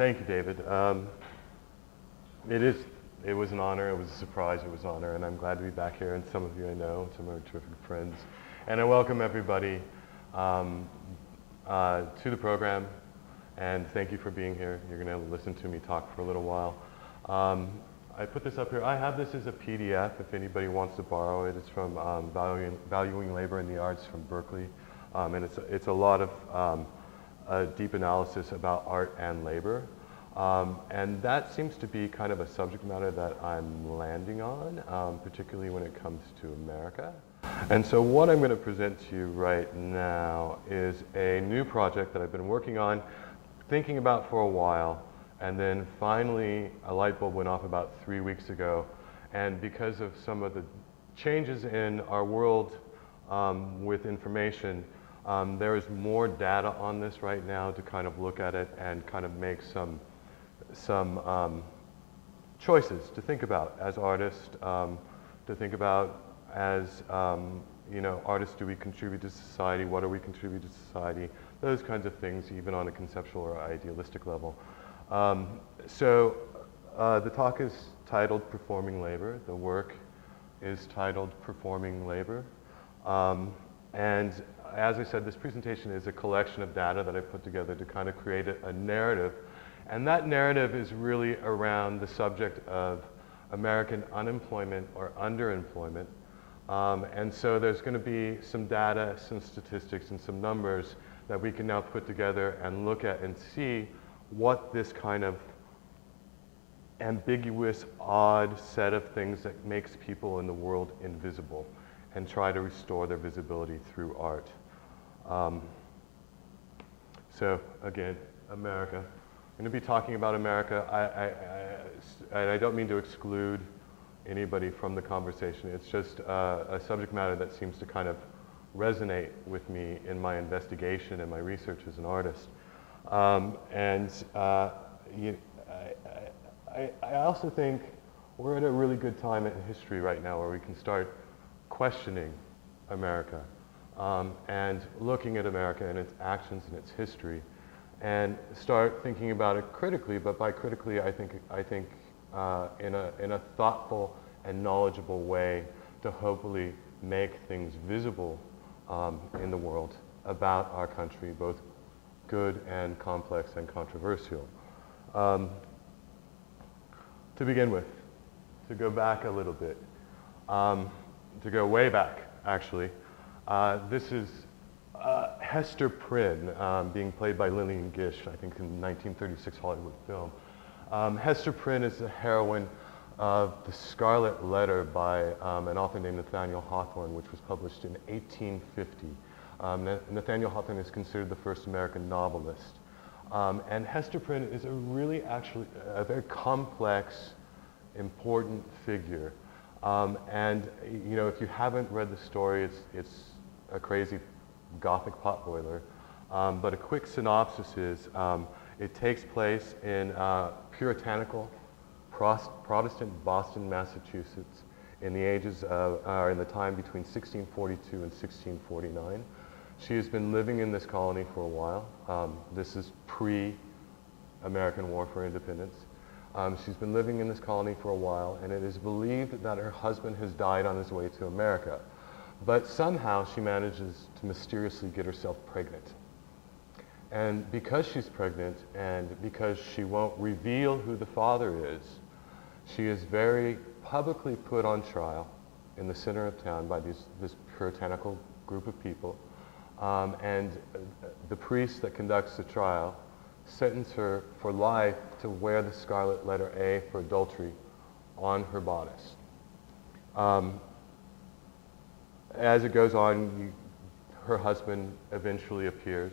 Thank you, David. It was an honor. It was a surprise. It was an honor, and I'm glad to be back here. And some of you I know, some of our terrific friends, and I welcome everybody to the program. And thank you for being here. You're going to listen to me talk for a little while. I put this up here. I have this as a PDF if anybody wants to borrow it. It's from Valuing Labor in the Arts from Berkeley, and it's a lot of deep analysis about art and labor. And that seems to be kind of a subject matter that I'm landing on, particularly when it comes to America. And so what I'm going to present to you right now is a new project that I've been working on, thinking about for a while, and then finally a light bulb went off about 3 weeks ago. And because of some of the changes in our world with information, there is more data on this right now to kind of look at it and kind of make some choices to think about as artists, to think about as, you know, artists, do we contribute to society? What are we contributing to society? Those kinds of things, even on a conceptual or idealistic level. So the talk is titled Performing Labor. The work is titled Performing Labor. And as I said, this presentation is a collection of data that I put together to kind of create a narrative. And that narrative is really around the subject of American unemployment or underemployment. And so there's going to be some data, some statistics, and some numbers that we can now put together and look at and see what this kind of ambiguous, odd set of things that makes people in the world invisible, and try to restore their visibility through art. So again, America. I'm going to be talking about America. I don't mean to exclude anybody from the conversation. It's just a subject matter that seems to kind of resonate with me in my investigation and my research as an artist. I also think we're at a really good time in history right now where we can start questioning America and looking at America and its actions and its history, and start thinking about it critically. But by critically, I think in a thoughtful and knowledgeable way to hopefully make things visible in the world about our country, both good and complex and controversial. To begin with, to go back a little bit, to go way back, actually, this is Hester Prynne being played by Lillian Gish, I think in the 1936 Hollywood film. Hester Prynne is the heroine of The Scarlet Letter by an author named Nathaniel Hawthorne, which was published in 1850. Nathaniel Hawthorne is considered the first American novelist. And Hester Prynne is actually a very complex, important figure. And you know, if you haven't read the story, it's a crazy Gothic potboiler. But a quick synopsis is, it takes place in puritanical Protestant Boston, Massachusetts, in the time between 1642 and 1649. She has been living in this colony for a while. This is pre-American War for Independence. She's been living in this colony for a while, and it is believed that her husband has died on his way to America. But somehow she manages to mysteriously get herself pregnant. And because she's pregnant, and because she won't reveal who the father is, she is very publicly put on trial in the center of town by this puritanical group of people. And the priest that conducts the trial sentenced her for life to wear the scarlet letter A for adultery on her bodice. As it goes on, her husband eventually appears.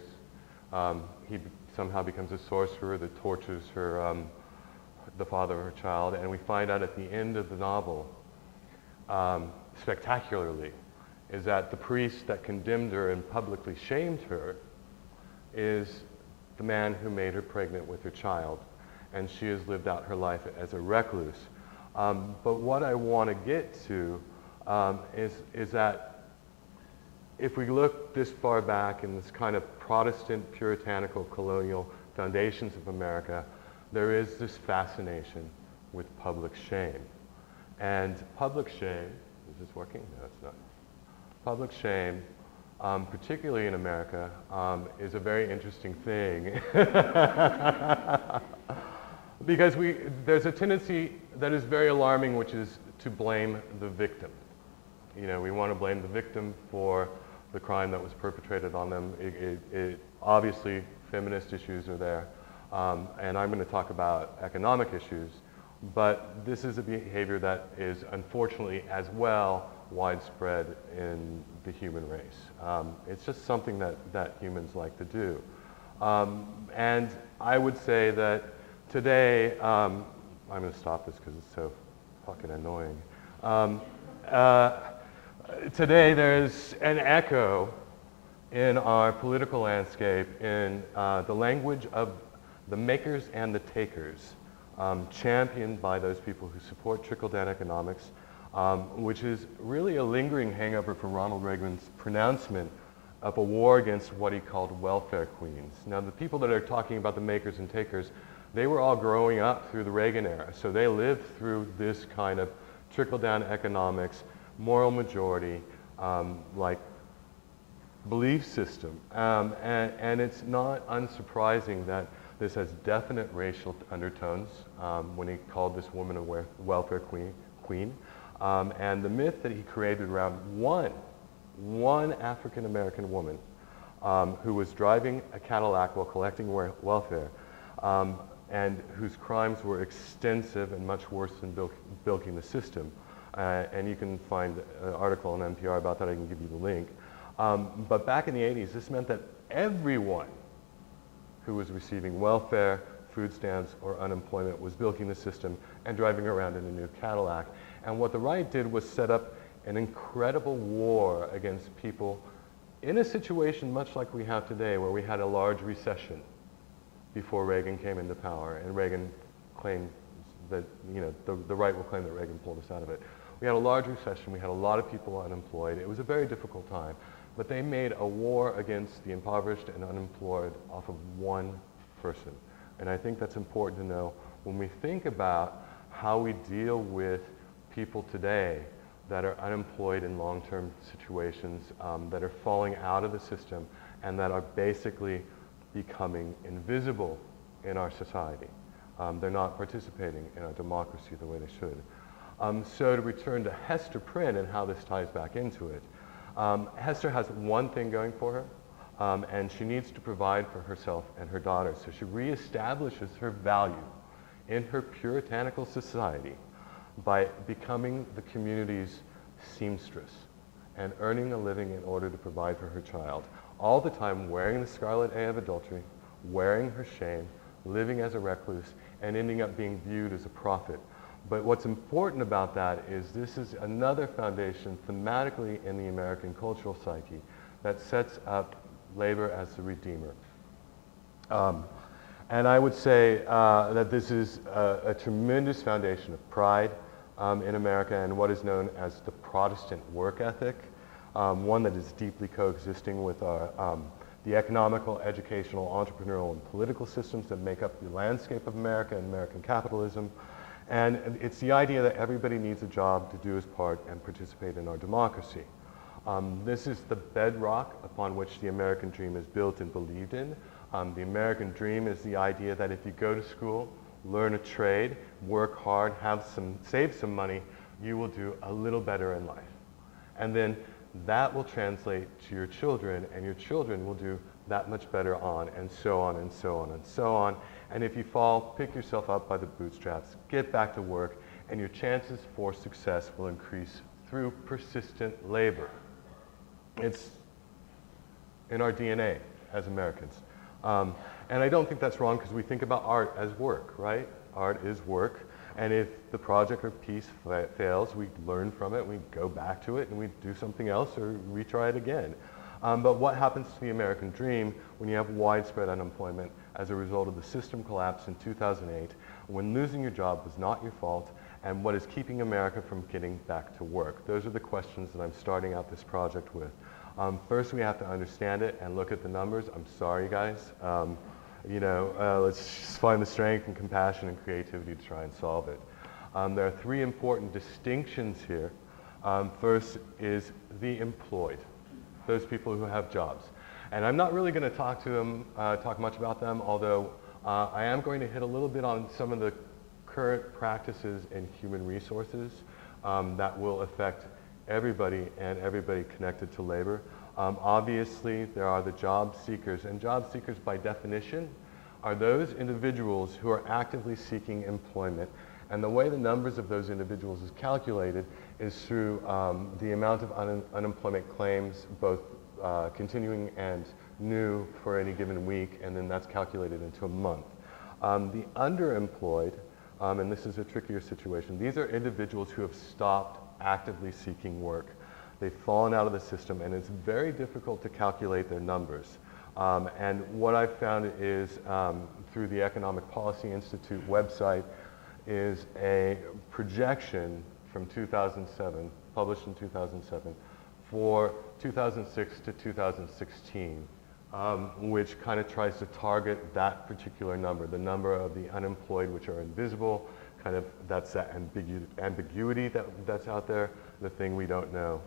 He somehow becomes a sorcerer that tortures her, the father of her child, and we find out at the end of the novel, spectacularly, is that the priest that condemned her and publicly shamed her is the man who made her pregnant with her child, and she has lived out her life as a recluse. But what I want to get to is that if we look this far back in this kind of Protestant, puritanical, colonial foundations of America, there is this fascination with public shame. And public shame, is this working? No, it's not. Public shame, particularly in America, is a very interesting thing. Because there's a tendency that is very alarming, which is to blame the victim. You know, we want to blame the victim for the crime that was perpetrated on them. Obviously, feminist issues are there, and I'm going to talk about economic issues, but this is a behavior that is unfortunately as well widespread in the human race. It's just something that humans like to do. And I would say that today, I'm going to stop this because it's so fucking annoying. Today there's an echo in our political landscape in the language of the makers and the takers, championed by those people who support trickle-down economics, which is really a lingering hangover for Ronald Reagan's pronouncement of a war against what he called welfare queens. Now, the people that are talking about the makers and takers, they were all growing up through the Reagan era, so they lived through this kind of trickle-down economics, moral majority, like belief system. And it's not unsurprising that this has definite racial undertones when he called this woman a welfare queen. And the myth that he created around one African-American woman who was driving a Cadillac while collecting welfare, and whose crimes were extensive and much worse than bilking the system. And you can find an article on NPR about that. I can give you the link. But back in the 80s, this meant that everyone who was receiving welfare, food stamps, or unemployment was bilking the system and driving around in a new Cadillac. And what the right did was set up an incredible war against people in a situation much like we have today, where we had a large recession before Reagan came into power. And Reagan claimed that, you know, the right will claim that Reagan pulled us out of it. We had a large recession. We had a lot of people unemployed. It was a very difficult time. But they made a war against the impoverished and unemployed off of one person. And I think that's important to know when we think about how we deal with people today that are unemployed in long-term situations, that are falling out of the system, and that are basically becoming invisible in our society. They're not participating in our democracy the way they should. So to return to Hester Prynne and how this ties back into it, Hester has one thing going for her, and she needs to provide for herself and her daughter. So she reestablishes her value in her puritanical society by becoming the community's seamstress and earning a living in order to provide for her child, all the time wearing the scarlet A of adultery, wearing her shame, living as a recluse, and ending up being viewed as a prophet. But what's important about that is this is another foundation thematically in the American cultural psyche that sets up labor as the redeemer. And I would say that this is a tremendous foundation of pride in America and what is known as the Protestant work ethic, one that is deeply coexisting with the economical, educational, entrepreneurial, and political systems that make up the landscape of America and American capitalism. And it's the idea that everybody needs a job to do his part and participate in our democracy. This is the bedrock upon which the American dream is built and believed in. The American dream is the idea that if you go to school, learn a trade, work hard, save some money, you will do a little better in life. And then that will translate to your children, and your children will do that much better on, and so on, and so on, and so on. And if you fall, pick yourself up by the bootstraps, get back to work, and your chances for success will increase through persistent labor. It's in our DNA as Americans. And I don't think that's wrong because we think about art as work, right? Art is work. And if the project or piece fails, we learn from it, we go back to it, and we do something else or retry it again. But what happens to the American dream when you have widespread unemployment as a result of the system collapse in 2008, when losing your job was not your fault, and what is keeping America from getting back to work? Those are the questions that I'm starting out this project with. First, we have to understand it and look at the numbers. I'm sorry, guys. let's just find the strength and compassion and creativity to try and solve it. There are three important distinctions here. First is the employed, those people who have jobs. And I'm not really going to talk much about them, although I am going to hit a little bit on some of the current practices in human resources that will affect everybody and everybody connected to labor. Obviously, there are the job seekers, and job seekers by definition are those individuals who are actively seeking employment. And the way the numbers of those individuals is calculated is through the amount of unemployment claims, both continuing and new for any given week, and then that's calculated into a month. The underemployed, and this is a trickier situation, these are individuals who have stopped actively seeking work. They've fallen out of the system, and it's very difficult to calculate their numbers. And what I've found is, through the Economic Policy Institute website, is a projection from 2007, published in 2007, for 2006 to 2016, which kind of tries to target that particular number, the number of the unemployed which are invisible, kind of that's that ambiguity that's out there, the thing we don't know.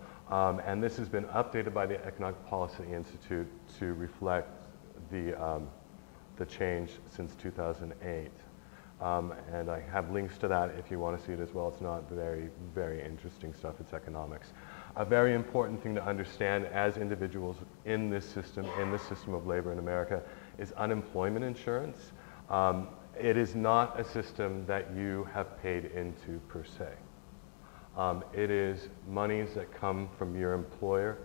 And this has been updated by the Economic Policy Institute to reflect the change since 2008. And I have links to that if you want to see it as well. It's not very, very interesting stuff. It's economics. A very important thing to understand as individuals in this system of labor in America, is unemployment insurance. It is not a system that you have paid into per se. It is monies that come from your employer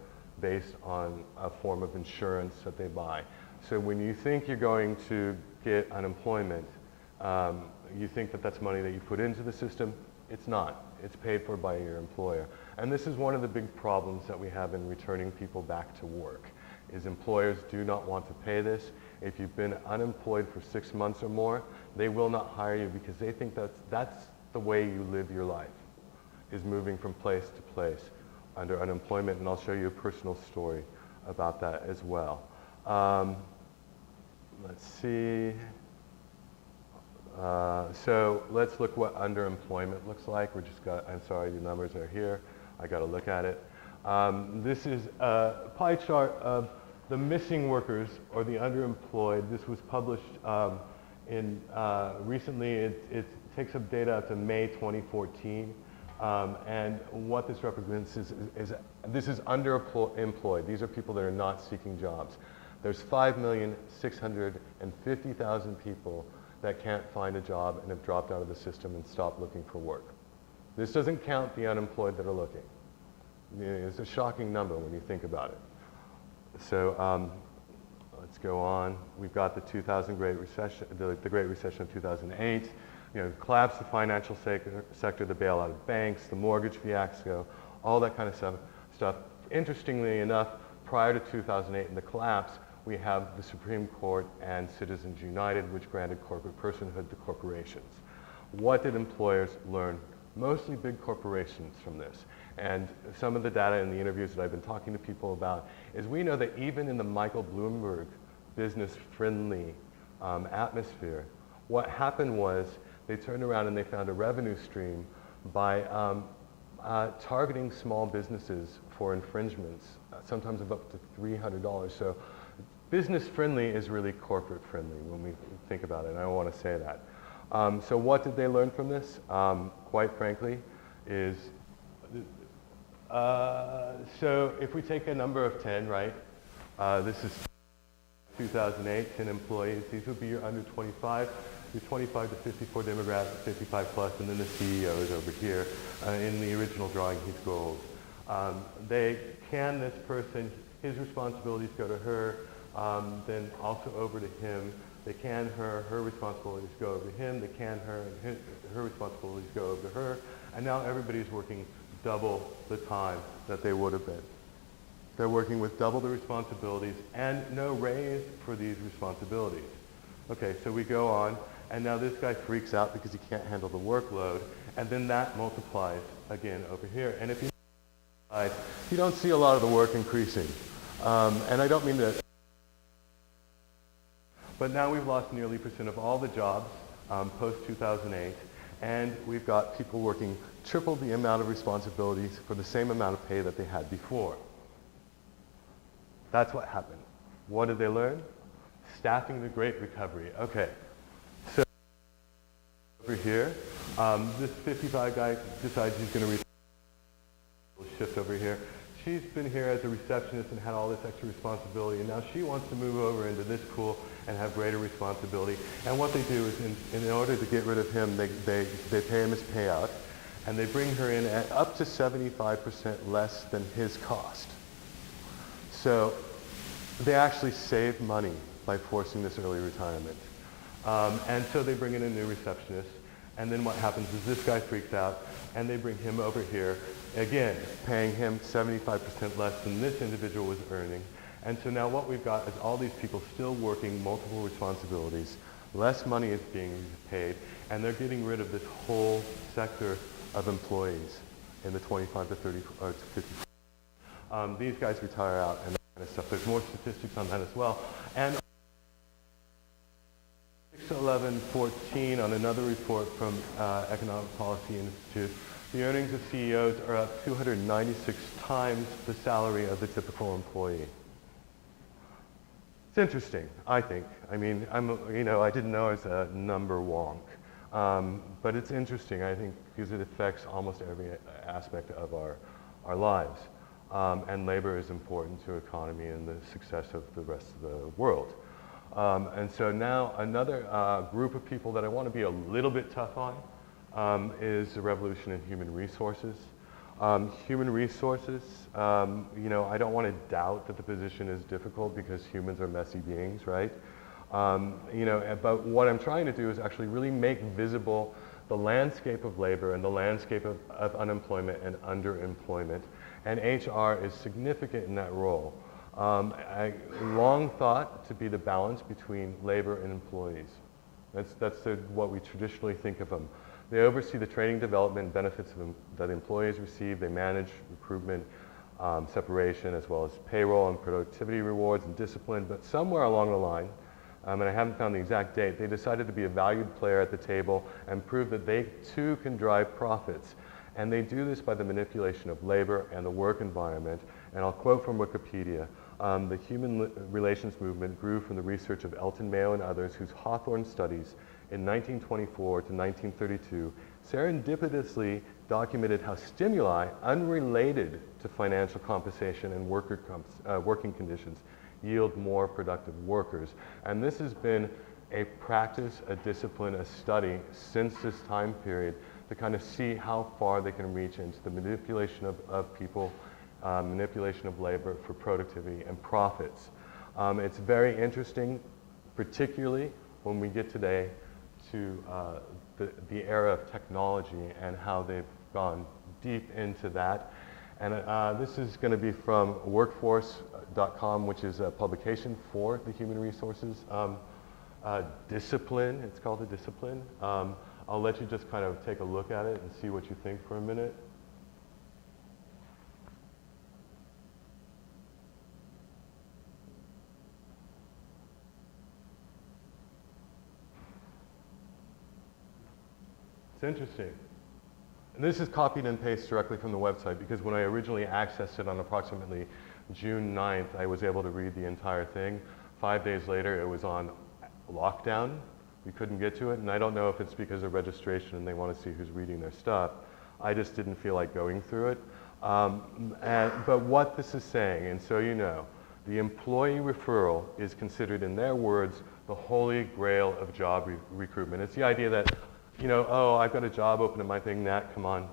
based on a form of insurance that they buy. So when you think you're going to get unemployment, you think that that's money that you put into the system. It's not. It's paid for by your employer. And this is one of the big problems that we have in returning people back to work, is employers do not want to pay this. If you've been unemployed for 6 months or more, they will not hire you because they think that's the way you live your life, is moving from place to place under unemployment. And I'll show you a personal story about that as well. Let's see. So let's look what underemployment looks like. I'm sorry, the numbers are here. I got to look at it. This is a pie chart of the missing workers or the underemployed. This was published recently. It takes up data up to May 2014. And what this represents is this is underemployed. These are people that are not seeking jobs. There's 5,650,000 people that can't find a job and have dropped out of the system and stopped looking for work. This doesn't count the unemployed that are looking. It's a shocking number when you think about it. So let's go on. We've got the 2000 Great Recession, the Great Recession of 2008. Collapse of the financial sector, the bailout of banks, the mortgage fiasco, all that kind of stuff. Interestingly enough, prior to 2008 and the collapse, we have the Supreme Court and Citizens United, which granted corporate personhood to corporations. What did employers learn? Mostly big corporations from this. And some of the data in the interviews that I've been talking to people about is we know that even in the Michael Bloomberg business-friendly atmosphere, what happened was they turned around and they found a revenue stream by targeting small businesses for infringements, sometimes of up to $300. So business-friendly is really corporate-friendly when we think about it, and I want to say that. So what did they learn from this? Quite frankly, is so if we take a number of 10, right? This is 2008, 10 employees. These would be your under 25, your 25 to 54 demographic, 55 plus, and then the CEO is over here. In the original drawing, he's gold. They can this person, his responsibilities go to her, then also over to him. They can her responsibilities go over to him. They can her, and her responsibilities go over to her. And now everybody's working double the time that they would have been. They're working with double the responsibilities and no raise for these responsibilities. Okay, so we go on, and now this guy freaks out because he can't handle the workload, and then that multiplies again over here. And if you don't see a lot of the work increasing. And I don't mean that. But now we've lost nearly percent of all the jobs post-2008, and we've got people working triple the amount of responsibilities for the same amount of pay that they had before. That's what happened. What did they learn? Staffing the Great Recovery. Okay, so over here, this 55 guy decides he's going to shift over here. She's been here as a receptionist and had all this extra responsibility, and now she wants to move over into this pool and have greater responsibility. And what they do is, in order to get rid of him, they pay him his payout, and they bring her in at up to 75% less than his cost. So they actually save money by forcing this early retirement. And so they bring in a new receptionist, and then what happens is this guy freaks out, and they bring him over here, again, paying him 75% less than this individual was earning. And so now what we've got is all these people still working multiple responsibilities, less money is being paid, and they're getting rid of this whole sector of employees in the 25 to 30 or to 50. These guys retire out and that kind of stuff. There's more statistics on that as well. And 61114 on another report from Economic Policy Institute, the earnings of CEOs are up 296 times the salary of the typical employee. It's interesting, I think. I mean, I didn't know I was a number wonk, but it's interesting, I think, because it affects almost every aspect of our lives. And labor is important to economy and the success of the rest of the world. And so now another group of people that I want to be a little bit tough on is the revolution in human resources. Human resources, I don't want to doubt that the position is difficult because humans are messy beings, right? But what I'm trying to do is actually really make visible the landscape of labor and the landscape of unemployment and underemployment. And HR is significant in that role. I long thought to be the balance between labor and employees. That's what we traditionally think of them. They oversee the training, development, and benefits that employees receive. They manage recruitment, separation, as well as payroll and productivity rewards and discipline. But somewhere along the line, and I haven't found the exact date, they decided to be a valued player at the table and prove that they too can drive profits. And they do this by the manipulation of labor and the work environment. And I'll quote from Wikipedia. The human relations movement grew from the research of Elton Mayo and others whose Hawthorne studies in 1924 to 1932 serendipitously documented how stimuli unrelated to financial compensation and working conditions yield more productive workers. And this has been a practice, a discipline, a study since this time period to kind of see how far they can reach into the manipulation of people, manipulation of labor for productivity and profits. It's very interesting, particularly when we get today to the era of technology and how they've gone deep into that. And this is going to be from workforce.com, which is a publication for the human resources discipline. It's called a discipline. I'll let you just kind of take a look at it and see what you think for a minute. It's interesting. And this is copied and pasted directly from the website because when I originally accessed it on approximately June 9th, I was able to read the entire thing. 5 days later, it was on lockdown. We couldn't get to it, and I don't know if it's because of registration and they want to see who's reading their stuff. I just didn't feel like going through it. But what this is saying, and so you know, the employee referral is considered, in their words, the holy grail of job recruitment. It's the idea that, oh, I've got a job open in my thing, Nat, come on,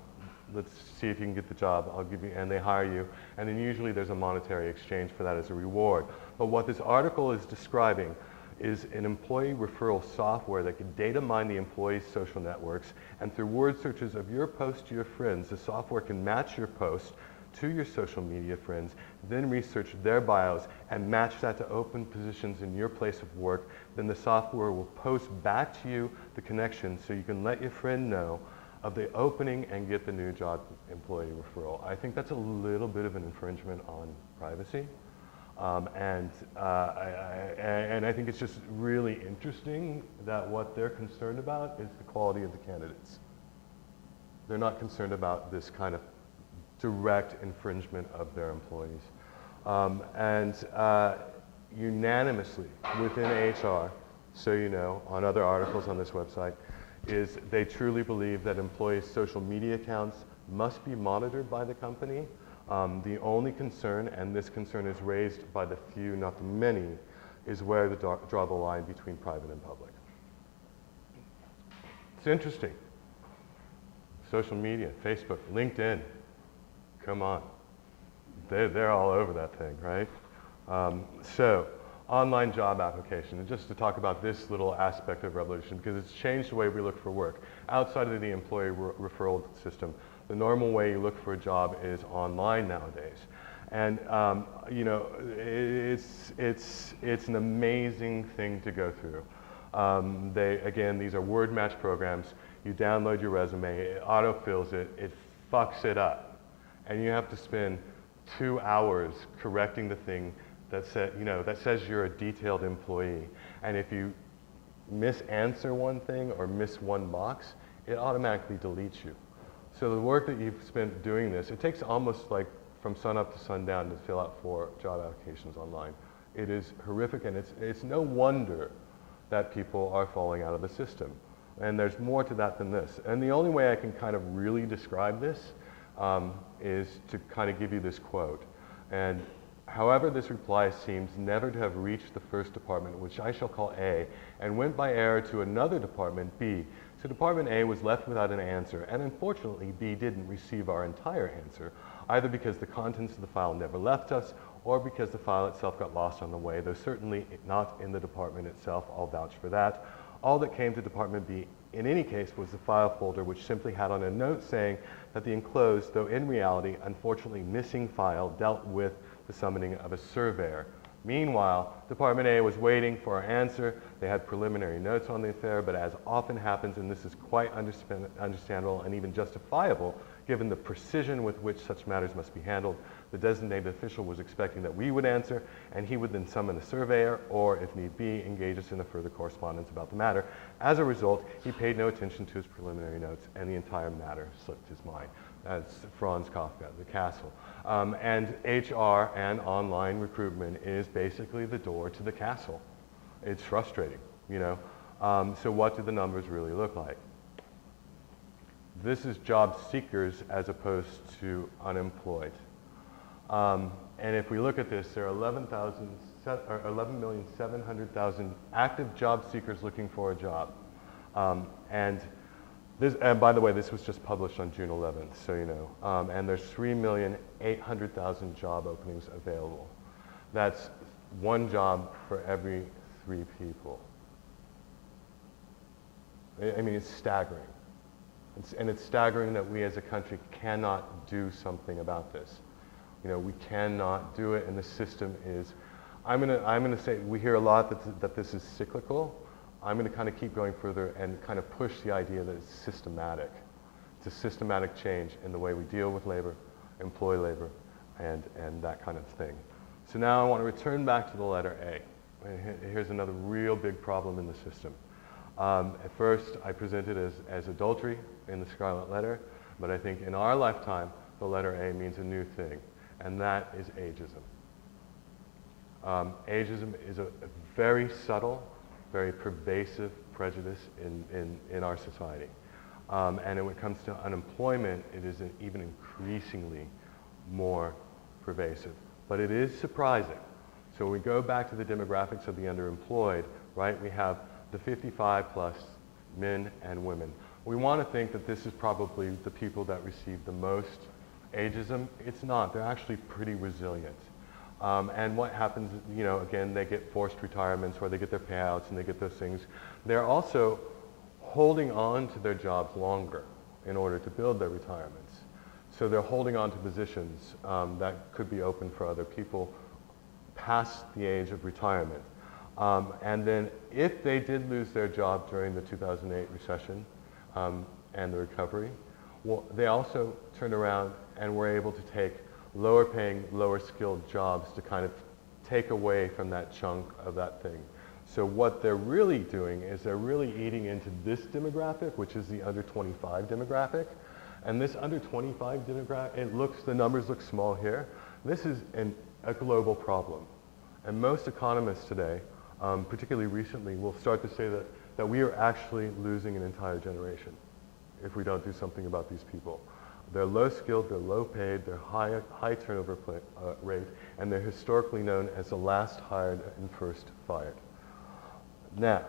let's see if you can get the job, I'll give you, and they hire you. And then usually there's a monetary exchange for that as a reward. But what this article is describing is an employee referral software that can data mine the employee's social networks, and through word searches of your post to your friends, the software can match your post to your social media friends, then research their bios and match that to open positions in your place of work. Then the software will post back to you the connection so you can let your friend know of the opening and get the new job employee referral. I think that's a little bit of an infringement on privacy. And I think it's just really interesting that what they're concerned about is the quality of the candidates. They're not concerned about this kind of direct infringement of their employees. Unanimously within HR, so you know, on other articles on this website, is they truly believe that employees' social media accounts must be monitored by the company. The only concern, and this concern is raised by the few, not the many, is where to draw the line between private and public. It's interesting. Social media, Facebook, LinkedIn, come on. They're all over that thing, right? So, online job application, and just to talk about this little aspect of revolution, because it's changed the way we look for work. Outside of the employee referral system, the normal way you look for a job is online nowadays. And you know, it's an amazing thing to go through. Again, these are word match programs. You download your resume, it autofills it, it fucks it up. And you have to spend 2 hours correcting the thing that says you're a detailed employee. And if you misanswer one thing or miss one box, it automatically deletes you. So the work that you've spent doing this, it takes almost like from sun up to sundown to fill out 4 job applications online. It is horrific, and it's no wonder that people are falling out of the system. And there's more to that than this. And the only way I can kind of really describe this is to kind of give you this quote. And however, this reply seems never to have reached the first department, which I shall call A, and went by error to another department, B. So Department A was left without an answer, and unfortunately, B didn't receive our entire answer, either because the contents of the file never left us, or because the file itself got lost on the way, though certainly not in the department itself. I'll vouch for that. All that came to Department B, in any case, was the file folder, which simply had on a note saying that the enclosed, though in reality, unfortunately missing file dealt with the summoning of a surveyor. Meanwhile, Department A was waiting for our answer. They had preliminary notes on the affair, but as often happens, and this is quite understandable and even justifiable, given the precision with which such matters must be handled, the designated official was expecting that we would answer, and he would then summon a surveyor, or, if need be, engage us in a further correspondence about the matter. As a result, he paid no attention to his preliminary notes, and the entire matter slipped his mind. That's Franz Kafka, The Castle. And HR and online recruitment is basically the door to the castle. It's frustrating, you know. So what do the numbers really look like? This is job seekers as opposed to unemployed. And if we look at this, there are 11,700,000 active job seekers looking for a job. And by the way, this was just published on June 11th, so you know. And there's 3,800,000 job openings available. That's 1 job for every 3 people. I mean, it's staggering. And it's staggering that we as a country cannot do something about this. You know, we cannot do it, and the system is, I'm gonna say, we hear a lot that this is cyclical. I'm gonna kind of keep going further and kind of push the idea that it's systematic. It's a systematic change in the way we deal with labor, employ labor, and that kind of thing. So now I want to return back to the letter A. And here's another real big problem in the system. At first, I presented as adultery in the Scarlet Letter, but I think in our lifetime, the letter A means a new thing, and that is ageism. Ageism is a very subtle, very pervasive prejudice in our society. And when it comes to unemployment, it is even increasingly more pervasive. But it is surprising. So when we go back to the demographics of the underemployed, right, we have the 55 plus men and women. We want to think that this is probably the people that receive the most ageism. It's not. They're actually pretty resilient. And what happens, you know, again, they get forced retirements where they get their payouts and they get those things. They're also holding on to their jobs longer in order to build their retirements. So they're holding on to positions that could be open for other people past the age of retirement. And then if they did lose their job during the 2008 recession and the recovery, well, they also turned around and were able to take lower paying, lower skilled jobs to kind of take away from that chunk of that thing. So what they're really doing is they're really eating into this demographic, which is the under 25 demographic. And this under 25 demographic, the numbers look small here. This is a global problem. And most economists today, particularly recently, will start to say that we are actually losing an entire generation if we don't do something about these people. They're low skilled, they're low paid, they're high turnover rate, and they're historically known as the last hired and first fired. Now,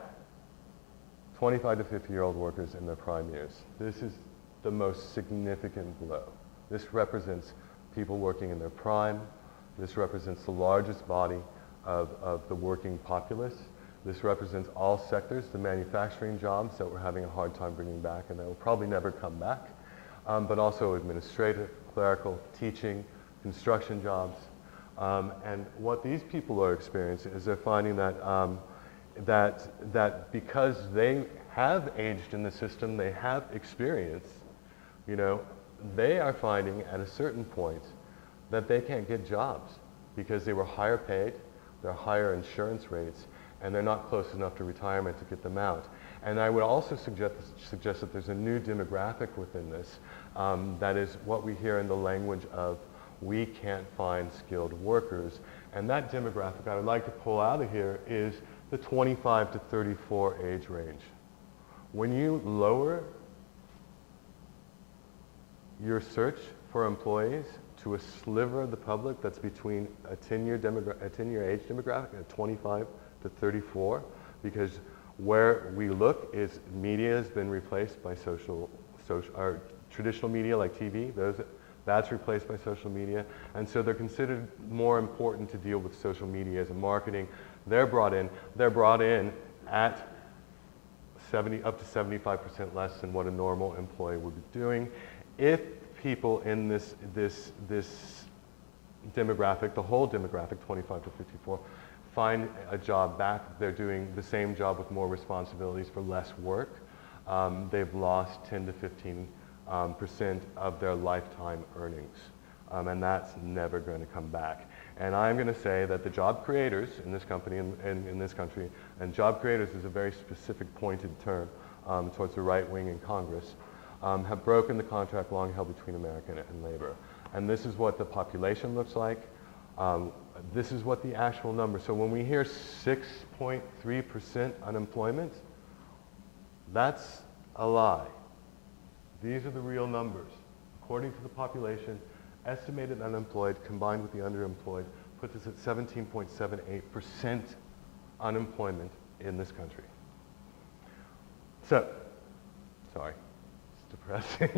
25 to 50-year-old workers in their prime years. This is the most significant blow. This represents people working in their prime. This represents the largest body of the working populace. This represents all sectors, the manufacturing jobs that we're having a hard time bringing back and that will probably never come back, but also administrative, clerical, teaching, construction jobs. And what these people are experiencing is they're finding that because they have aged in the system, they have experience, you know, they are finding at a certain point that they can't get jobs because they were higher paid, they're higher insurance rates, and they're not close enough to retirement to get them out. And I would also suggest that there's a new demographic within this that is what we hear in the language of we can't find skilled workers. And that demographic I would like to pull out of here is the 25 to 34 age range. When you lower your search for employees to a sliver of the public that's between a 10-year age demographic at 25 to 34, because where we look is media has been replaced by or traditional media like TV, that's replaced by social media, and so they're considered more important to deal with social media as a marketing. They're brought in at up to 75% less than what a normal employee would be doing. If people in this demographic, the whole demographic, 25 to 54, find a job back, they're doing the same job with more responsibilities for less work, they've lost 10 to 15% of their lifetime earnings. And that's never going to come back. And I'm going to say that the job creators in this company and in this country, and job creators is a very specific pointed term towards the right wing in Congress, have broken the contract long held between America and labor. And this is what the population looks like. This is what the actual number. So when we hear 6.3% unemployment, that's a lie. These are the real numbers. According to the population, estimated unemployed combined with the underemployed puts us at 17.78% unemployment in this country. So, sorry, it's depressing.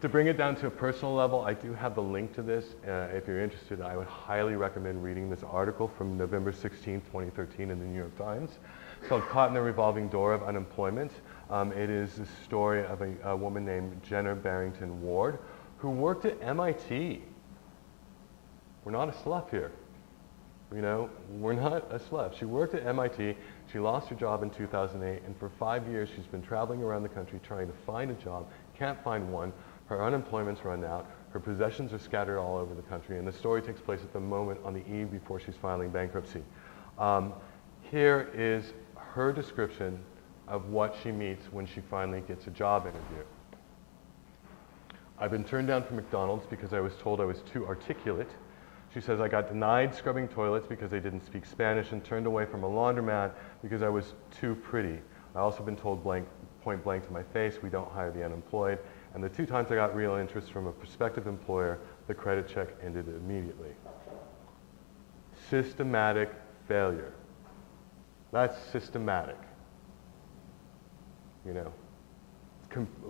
To bring it down to a personal level, I do have the link to this. If you're interested, I would highly recommend reading this article from November 16, 2013 in the New York Times. It's called Caught in the Revolving Door of Unemployment. It is the story of a woman named Jenna Barrington Ward who worked at MIT. We're not a slough here. You know, we're not a slough. She worked at MIT. She lost her job in 2008, and for 5 years she's been traveling around the country trying to find a job, can't find one. Her unemployment's run out. Her possessions are scattered all over the country, and the story takes place at the moment on the eve before she's filing bankruptcy. Here is her description of what she meets when she finally gets a job interview. I've been turned down from McDonald's because I was told I was too articulate. She says, I got denied scrubbing toilets because I didn't speak Spanish and turned away from a laundromat because I was too pretty. I also been told point blank to my face, we don't hire the unemployed. And the 2 times I got real interest from a prospective employer, the credit check ended immediately. Systematic failure. That's systematic. You know,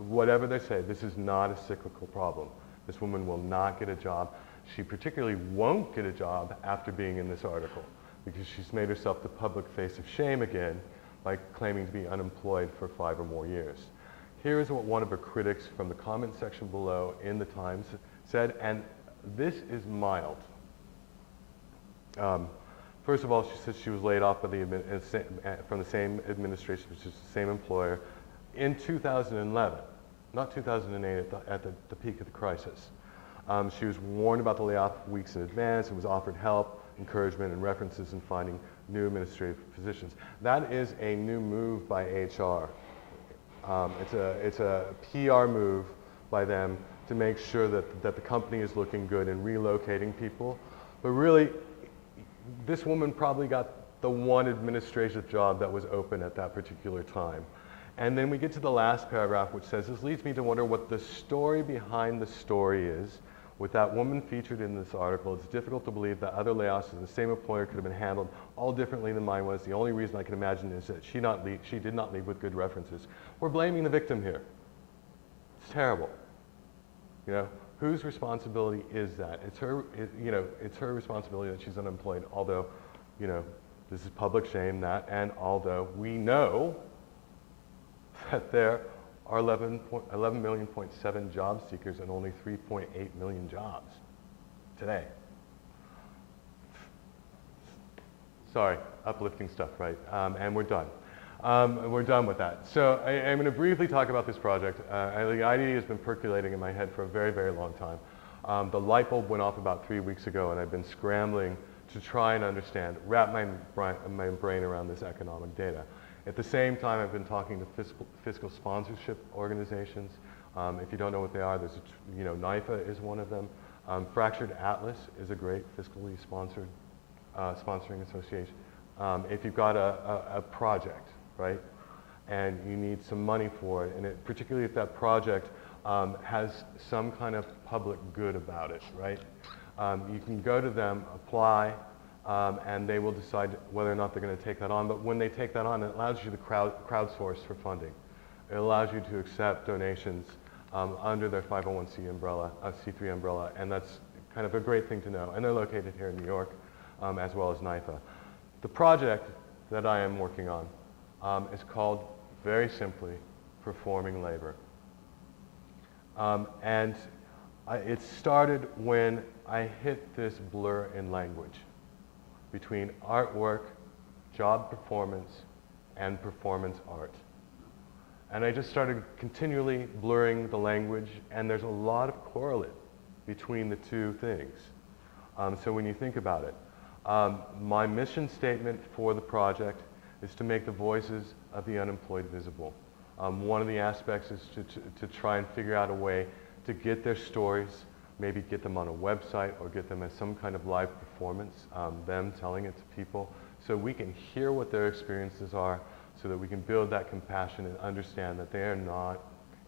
whatever they say, this is not a cyclical problem. This woman will not get a job. She particularly won't get a job after being in this article because she's made herself the public face of shame again by claiming to be unemployed for 5 or more years. Here is what one of her critics from the comment section below in the Times said, and this is mild. First of all, she said she was laid off by from the same administration, which is the same employer, in 2011, not 2008 at the peak of the crisis. She was warned about the layoff weeks in advance and was offered help, encouragement, and references in finding new administrative positions. That is a new move by HR. It's a PR move by them to make sure that the company is looking good and relocating people. But really, this woman probably got the one administrative job that was open at that particular time. And then we get to the last paragraph, which says, this leads me to wonder what the story behind the story is. With that woman featured in this article, it's difficult to believe that other layoffs in the same employer could have been handled all differently than mine was. The only reason I can imagine is that she did not leave with good references. We're blaming the victim here. It's terrible. You know, whose responsibility is that? It's her, it's her responsibility that she's unemployed, although, you know, this is public shame, that, and although we know that there are 11.7 million job seekers and only 3.8 million jobs today. Sorry, uplifting stuff, right? And we're done. We're done with that. So I'm going to briefly talk about this project. The idea has been percolating in my head for a very, very long time. The light bulb went off about 3 weeks ago, and I've been scrambling to try and understand, wrap my brain around this economic data. At the same time, I've been talking to fiscal sponsorship organizations. If you don't know what they are, there's NIFA is one of them. Fractured Atlas is a great fiscally sponsoring association. If you've got a project, right, and you need some money for it, and particularly if that project has some kind of public good about it, right, you can go to them, apply, and they will decide whether or not they're going to take that on. But when they take that on, it allows you to crowdsource for funding. It allows you to accept donations under their 501c umbrella, C3 umbrella, and that's kind of a great thing to know. And they're located here in New York, as well as NIFA. The project that I am working on is called, very simply, Performing Labor. It started when I hit this blur in language between artwork, job performance, and performance art. And I just started continually blurring the language, and there's a lot of correlate between the two things. So when you think about it, my mission statement for the project is to make the voices of the unemployed visible. One of the aspects is to try and figure out a way to get their stories, maybe get them on a website or get them as some kind of live performance, them telling it to people, so we can hear what their experiences are, so that we can build that compassion and understand that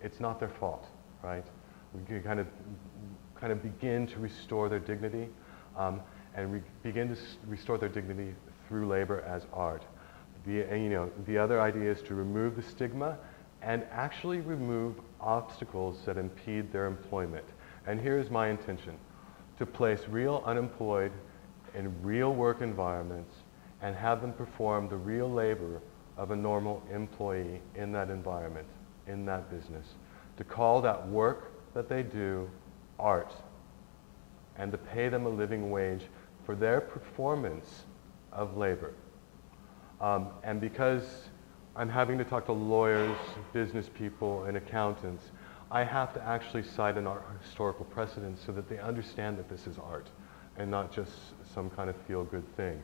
it's not their fault, right? We can kind of begin to restore their dignity, and begin to restore their dignity through labor as art. The other idea is to remove the stigma and actually remove obstacles that impede their employment. And here's my intention: to place real unemployed in real work environments and have them perform the real labor of a normal employee in that environment, in that business. To call that work that they do art, and to pay them a living wage for their performance of labor. And because I'm having to talk to lawyers, business people, and accountants, I have to actually cite an art historical precedent so that they understand that this is art and not just some kind of feel-good thing.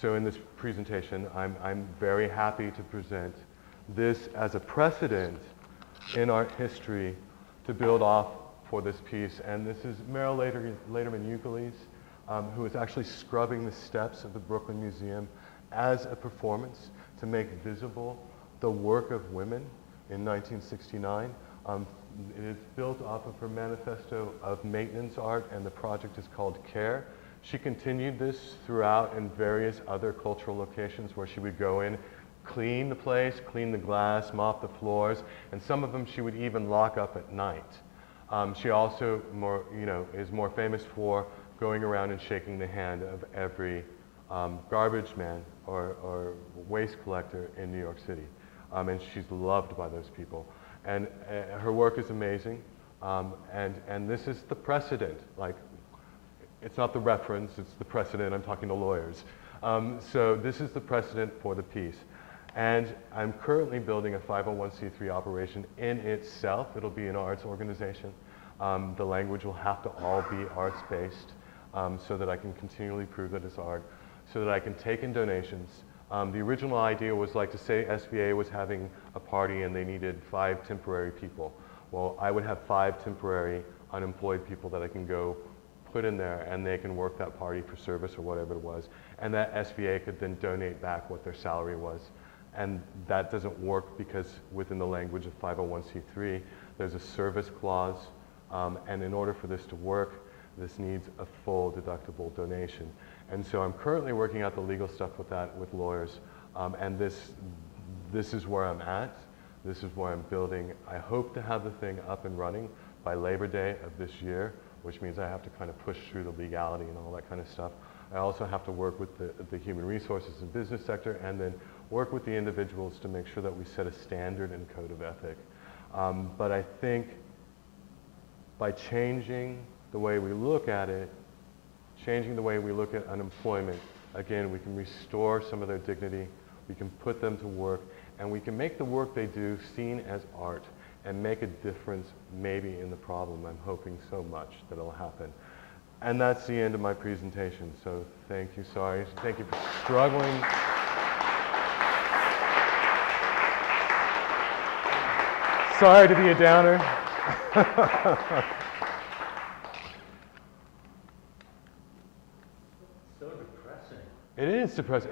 So in this presentation, I'm very happy to present this as a precedent in art history to build off for this piece. And this is Meryl Laderman-Euclides, who is actually scrubbing the steps of the Brooklyn Museum as a performance to make visible the work of women in 1969. It is built off of her manifesto of maintenance art, and the project is called CARE. She continued this throughout in various other cultural locations where she would go in, clean the place, clean the glass, mop the floors, and some of them she would even lock up at night. She also is more famous for going around and shaking the hand of every garbage man or waste collector in New York City. And she's loved by those people. And her work is amazing. And this is the precedent. Like, it's not the reference, it's the precedent. I'm talking to lawyers. So this is the precedent for the piece. And I'm currently building a 501c3 operation in itself. It'll be an arts organization. The language will have to all be arts-based so that I can continually prove that it's art, so that I can take in donations. The original idea was like to say SVA was having a party and they needed 5 temporary people. Well, I would have 5 temporary unemployed people that I can go put in there and they can work that party for service or whatever it was. And that SVA could then donate back what their salary was. And that doesn't work because within the language of 501c3, there's a service clause. And in order for this to work, this needs a full deductible donation. And so I'm currently working out the legal stuff with that with lawyers. And this is where I'm at. This is where I'm building. I hope to have the thing up and running by Labor Day of this year, which means I have to kind of push through the legality and all that kind of stuff. I also have to work with the human resources and business sector and then work with the individuals to make sure that we set a standard and code of ethic. But I think by changing the way we look at it, changing the way we look at unemployment, again, we can restore some of their dignity, we can put them to work, and we can make the work they do seen as art and make a difference maybe in the problem. I'm hoping so much that it'll happen. And that's the end of my presentation, so thank you, sorry. Thank you for struggling. Sorry to be a downer. So depressing. It is depressing.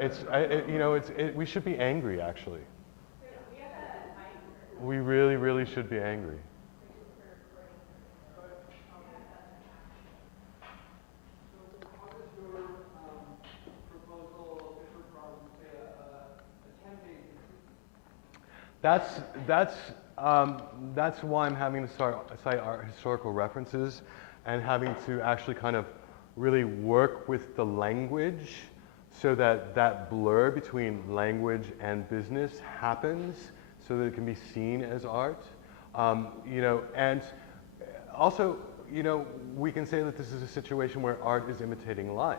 We should be angry, actually. We really, really should be angry. That's why I'm having to cite our historical references and having to actually kind of really work with the language so that that blur between language and business happens so that it can be seen as art. And also, we can say that this is a situation where art is imitating life,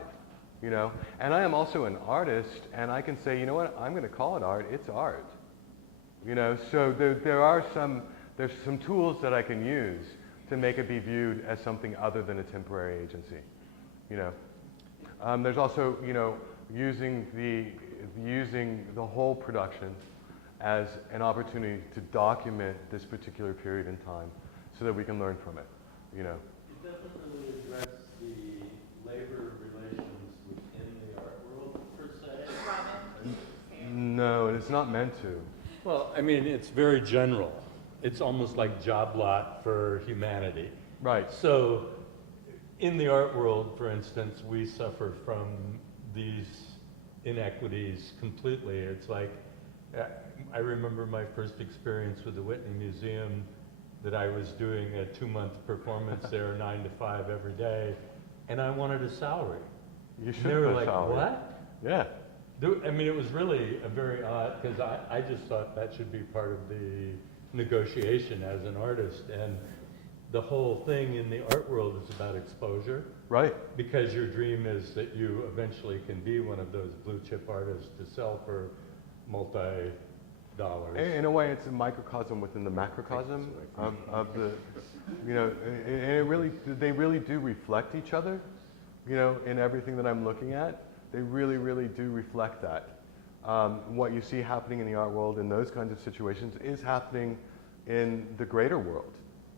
And I am also an artist, and I can say, you know what, I'm going to call it art, it's art. So there's some tools that I can use to make it be viewed as something other than a temporary agency. There's also using the whole production as an opportunity to document this particular period in time, so that we can learn from it. It doesn't really address the labor relations within the art world per se. No, it's not meant to. Well, I mean, it's very general. It's almost like job lot for humanity. Right. So in the art world, for instance, we suffer from these inequities completely. It's like, I remember my first experience with the Whitney Museum, that I was doing a 2-month performance there, 9 to 5 every day, and I wanted a salary. You should have a salary. And they were like, what? Yeah. I mean, it was really a very odd, because I just thought that should be part of the negotiation as an artist. And the whole thing in the art world is about exposure. Right. Because your dream is that you eventually can be one of those blue chip artists to sell for multi-dollars. In a way, it's a microcosm within the macrocosm of the, and they really do reflect each other, in everything that I'm looking at. They really, really do reflect that. What you see happening in the art world in those kinds of situations is happening in the greater world,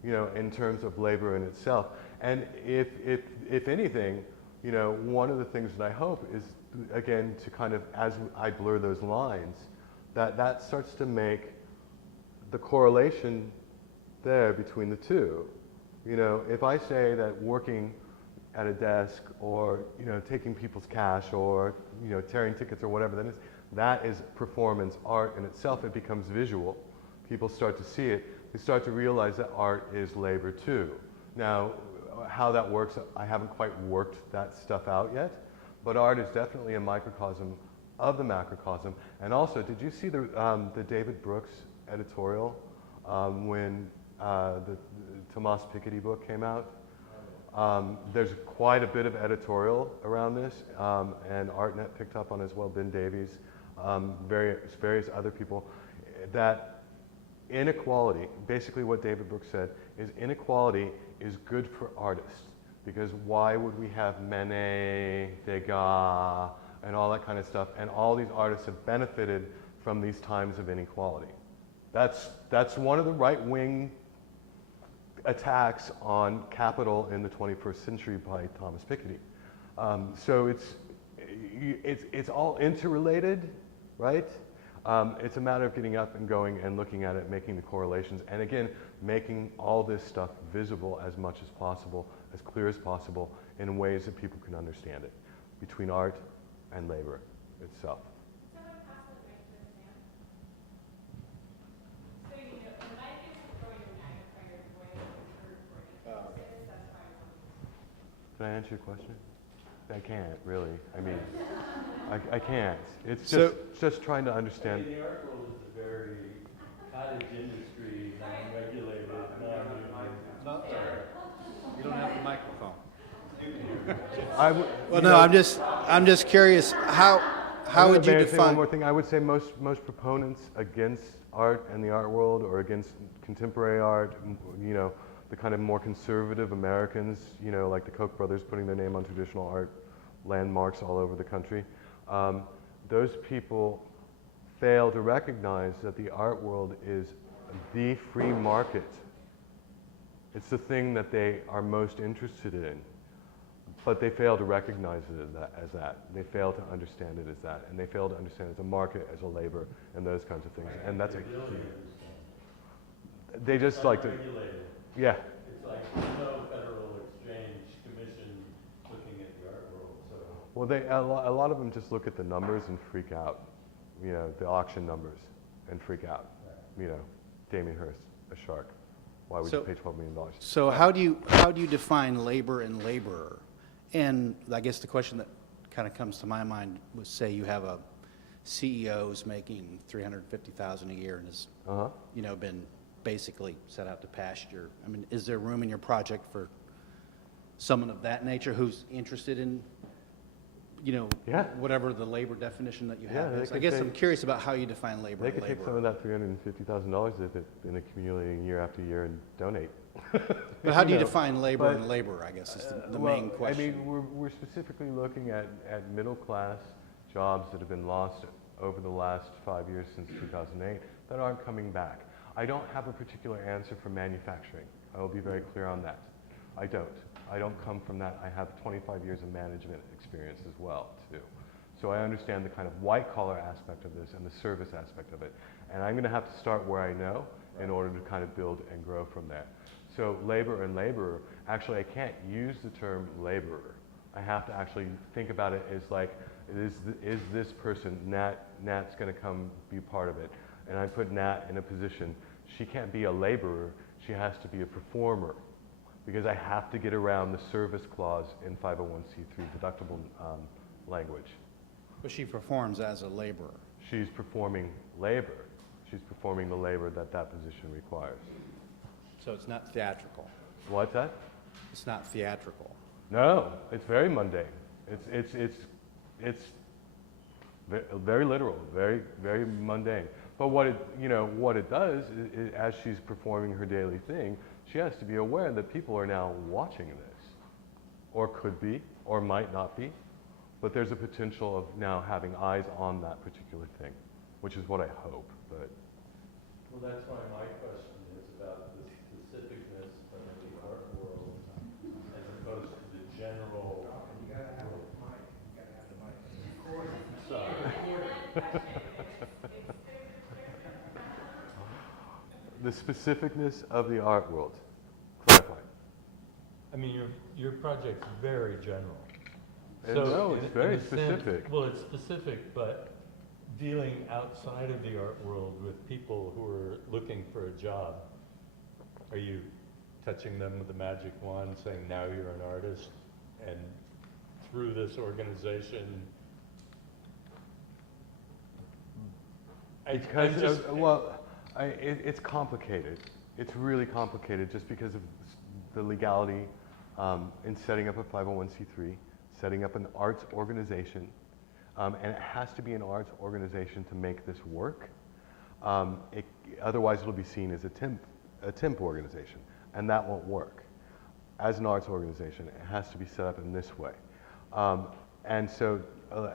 in terms of labor in itself. And if anything, one of the things that I hope is, again, to kind of, as I blur those lines, that starts to make the correlation there between the two. If I say that working at a desk or, taking people's cash or, tearing tickets or whatever that is performance art in itself. It becomes visual. People start to see it. They start to realize that art is labor too. Now, how that works, I haven't quite worked that stuff out yet, but art is definitely a microcosm of the macrocosm. And also, did you see the David Brooks editorial when the Tomas Piketty book came out? There's quite a bit of editorial around this, and ArtNet picked up on as well, Ben Davies, various other people, that inequality, basically what David Brooks said, is inequality is good for artists. Because why would we have Manet, Degas, and all that kind of stuff, and all these artists have benefited from these times of inequality? That's one of the right-wing attacks on capital in the 21st century by Thomas Piketty. So it's all interrelated, right? It's a matter of getting up and going and looking at it, making the correlations, and again, making all this stuff visible as much as possible, as clear as possible, in ways that people can understand it, between art and labor itself. Can I answer your question? I can't, really. I mean, I can't. It's just trying to understand. I mean, the art world is a very cottage industry, non-regulated, No, you don't have the microphone. I'm just curious. How would you Say one define? more thing. I would say most proponents against art and the art world, or against contemporary art, you know, the kind of more conservative Americans, you know, like the Koch brothers putting their name on traditional art landmarks all over the country. Those people fail to recognize that the art world is the free market. It's the thing that they are most interested in, but they fail to recognize it as that. They fail to understand it as that, and they fail to understand it as a market, as a labor, and those kinds of things. And that's a huge. They just like to. Yeah. It's like no Federal Exchange Commission looking at the art world. So. Well, a lot of them just look at the numbers and freak out. You know, the auction numbers, and freak out. You know, Damien Hirst, a shark. Why would you pay $12 million? So how do you define labor and laborer? And I guess the question that kind of comes to my mind was, say you have a CEO who's making $350,000 a year and has, you know, been basically set out to pasture. I mean, is there room in your project for someone of that nature who's interested in, you know, whatever the labor definition that you have is? I guess I'm curious about how you define labor. They could take some of that $350,000 if it's been accumulating year after year and donate. But how do you define labor and labor, I guess, is the main question. I mean, we're specifically looking at middle-class jobs that have been lost over the last 5 years since 2008 that aren't coming back. I don't have a particular answer for manufacturing. I will be very clear on that. I don't come from that. I have 25 years of management experience as well, too. So I understand the kind of white-collar aspect of this and the service aspect of it. And I'm going to have to start where I know in order to kind of build and grow from there. So labor and laborer, actually I can't use the term laborer. I have to actually think about it as like, is this person, Nat's going to come be part of it. And I put Nat in a position, she can't be a laborer, she has to be a performer. Because I have to get around the service clause in 501c3 deductible language. But she performs as a laborer. She's performing labor. She's performing the labor that position requires. So it's not theatrical. What's that? It's not theatrical. No, it's very mundane. It's very literal, very mundane. But what it does is, as she's performing her daily thing, she has to be aware that people are now watching this, or could be, or might not be. But there's a potential of now having eyes on that particular thing, which is what I hope. But well, that's why my question is about the specificness of the art world as opposed to the general. You gotta have a mic. You gotta have the mic. Sorry. The specificness of the art world. Clarify. I mean, your project's very general. No, it's very specific. Sense, well, it's specific, but dealing outside of the art world with people who are looking for a job, are you touching them with a magic wand saying, now you're an artist, and through this organization? It's complicated. It's really complicated just because of the legality in setting up a 501c3, setting up an arts organization, and it has to be an arts organization to make this work. otherwise it'll be seen as a temp organization, and that won't work. As an arts organization, it has to be set up in this way. And so,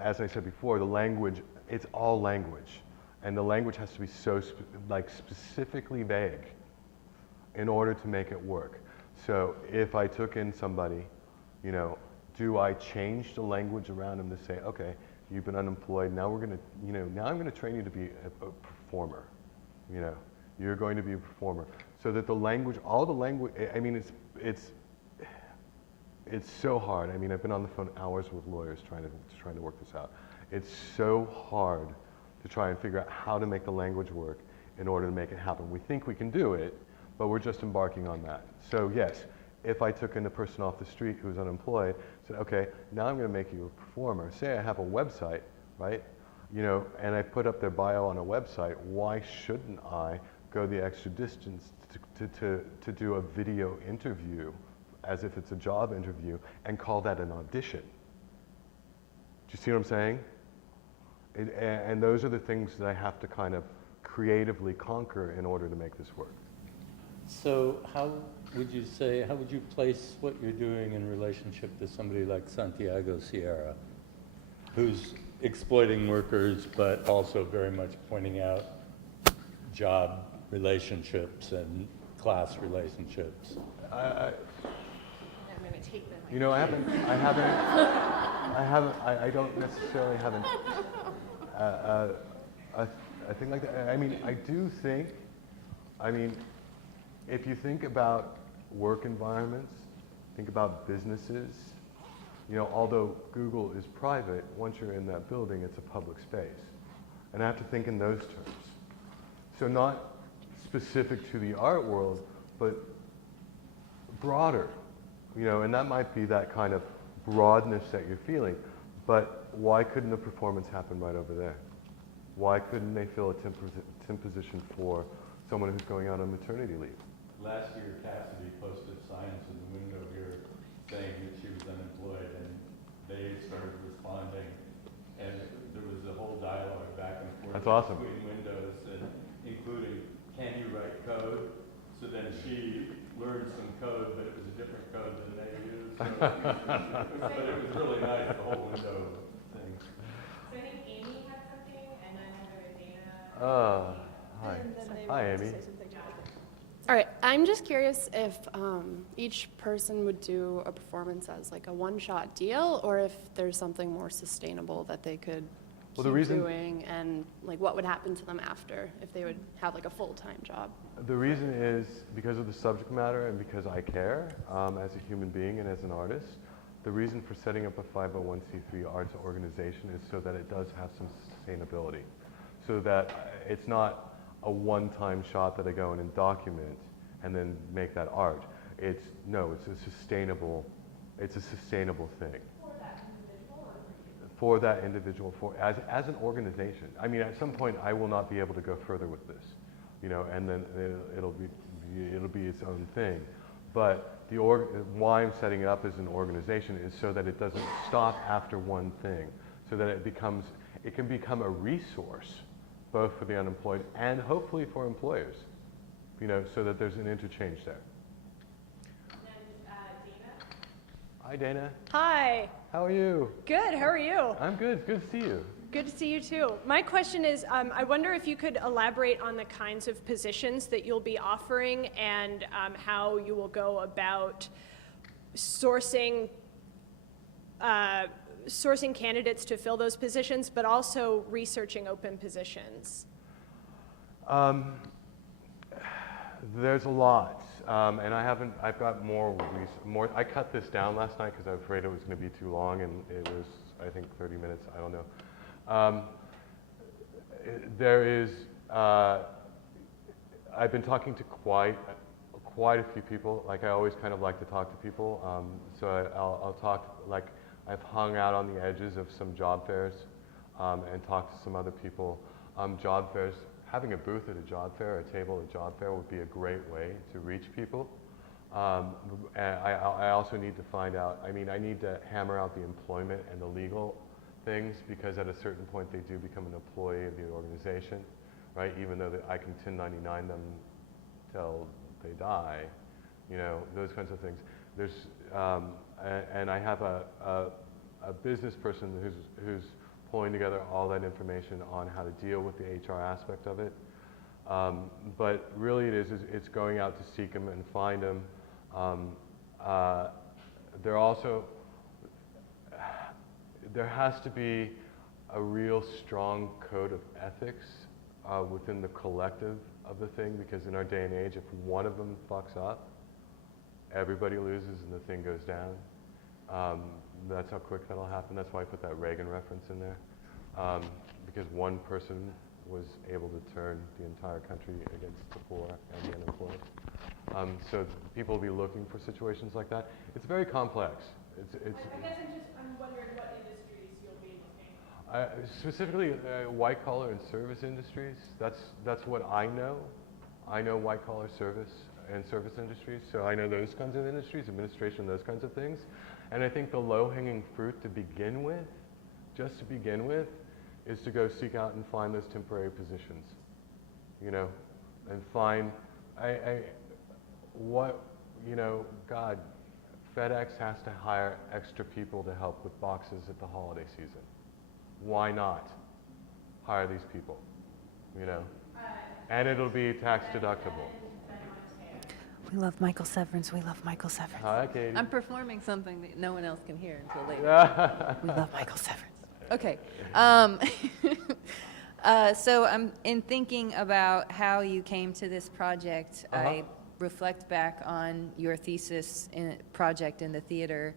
as I said before, the language, it's all language. And the language has to be so specifically vague in order to make it work. So if I took in somebody, you know, do I change the language around them to say, okay, you've been unemployed, now we're gonna, you know, now I'm gonna train you to be a performer. You know, you're going to be a performer. So that the language, all the language, I mean, it's so hard. I mean, I've been on the phone hours with lawyers trying to work this out. It's so hard to try and figure out how to make the language work in order to make it happen. We think we can do it, but we're just embarking on that. So yes, if I took in a person off the street who's unemployed, said, okay, now I'm going to make you a performer. Say I have a website, right? You know, and I put up their bio on a website. Why shouldn't I go the extra distance to do a video interview as if it's a job interview and call that an audition? Do you see what I'm saying? And those are the things that I have to kind of creatively conquer in order to make this work. So how would you place what you're doing in relationship to somebody like Santiago Sierra, who's exploiting workers, but also very much pointing out job relationships and class relationships? I'm going to take them. You know, I don't necessarily have a thing like that. I mean, I do think, if you think about work environments, think about businesses, you know, although Google is private, once you're in that building, it's a public space. And I have to think in those terms. So not specific to the art world, but broader, you know, and that might be that kind of broadness that you're feeling. But why couldn't a performance happen right over there? Why couldn't they fill a temp position for someone who's going out on maternity leave? Last year, Cassidy posted signs in the window here saying that she was unemployed, and they started responding, and there was a whole dialogue back and forth. That's awesome. Between windows, and including, can you write code? So then she learned some code, but it was a different code than they used. So but it was really nice, the whole window thing. So I think Amy had something, and then I'm going to Dana. Hi. Hi, Amy. All right, I'm just curious if each person would do a performance as like a one-shot deal, or if there's something more sustainable that they could keep doing, and like what would happen to them after if they would have like a full-time job. The reason is because of the subject matter and because I care as a human being and as an artist. The reason for setting up a 501c3 arts organization is so that it does have some sustainability, so that it's not a one-time shot that I go in and document and then make that art. It's a sustainable thing. For that individual, as an organization. I mean, at some point, I will not be able to go further with this, you know, and then it'll be its own thing. But why I'm setting it up as an organization is so that it doesn't stop after one thing, so that it can become a resource, both for the unemployed and hopefully for employers, you know, so that there's an interchange there. And Dana. Hi, Dana. Hi. How are you? Good. How are you? I'm good. Good to see you. Good to see you too. My question is, I wonder if you could elaborate on the kinds of positions that you'll be offering and how you will go about sourcing candidates to fill those positions, but also researching open positions. There's a lot, and I've got more. I cut this down last night because I was afraid it was going to be too long, and it was, I think, 30 minutes. I don't know. There is. I've been talking to quite a few people. Like I always kind of like to talk to people, so I'll talk. Like I've hung out on the edges of some job fairs and talked to some other people. Job fairs. Having a booth at a job fair, a table at a job fair would be a great way to reach people. And I also need to find out, I need to hammer out the employment and the legal things, because at a certain point they do become an employee of the organization, right? Even though I can 1099 them till they die, you know, those kinds of things. There's, and I have a business person who's pulling together all that information on how to deal with the HR aspect of it. But really it's going out to seek them and find them. There has to be a real strong code of ethics within the collective of the thing, because in our day and age, if one of them fucks up, everybody loses and the thing goes down. That's how quick that'll happen. That's why I put that Reagan reference in there, because one person was able to turn the entire country against the poor and the unemployed. So people will be looking for situations like that. It's very complex. I guess I'm wondering what industries you'll be looking. Specifically, white collar and service industries. That's what I know. I know white collar service and service industries, so I know those kinds of industries, administration, those kinds of things. And I think the low-hanging fruit to begin with, just to begin with, is to go seek out and find those temporary positions, you know, and find, God, FedEx has to hire extra people to help with boxes at the holiday season. Why not hire these people, you know? And it'll be tax deductible. We love Michael Severance. We love Michael Severance. Hi, Katie. I'm performing something that no one else can hear until later. We love Michael Severance. Okay. So I'm in thinking about how you came to this project. I reflect back on your thesis project in the theater,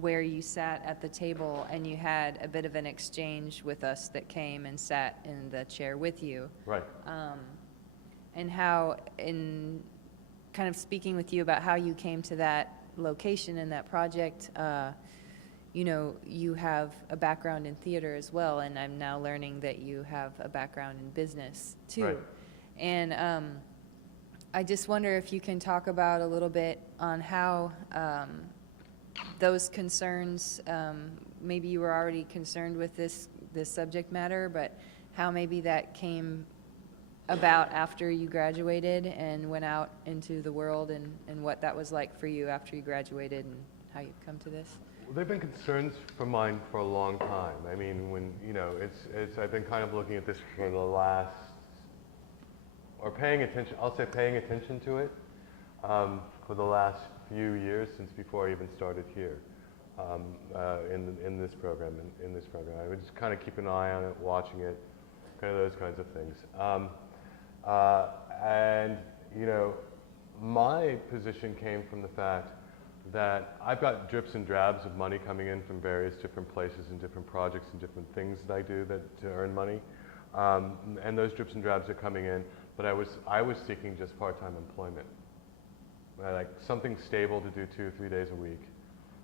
where you sat at the table and you had a bit of an exchange with us that came and sat in the chair with you. Right. And how, in kind of speaking with you about how you came to that location and that project, you know, you have a background in theater as well, and I'm now learning that you have a background in business too. Right. And I just wonder if you can talk about a little bit on how those concerns, maybe you were already concerned with this subject matter, but how maybe that came about after you graduated and went out into the world, and what that was like for you after you graduated and how you've come to this. Well, they've been concerns for mine for a long time. I mean, when, you know, I've been kind of looking at this for the last, or paying attention, I'll say paying attention to it for the last few years, since before I even started here in this program. I would just kind of keep an eye on it, watching it, kind of those kinds of things. And, you know, my position came from the fact that I've got drips and drabs of money coming in from various different places and different projects and different things that I do to earn money. And those drips and drabs are coming in, but I was seeking just part-time employment. Like something stable to do 2 or 3 days a week,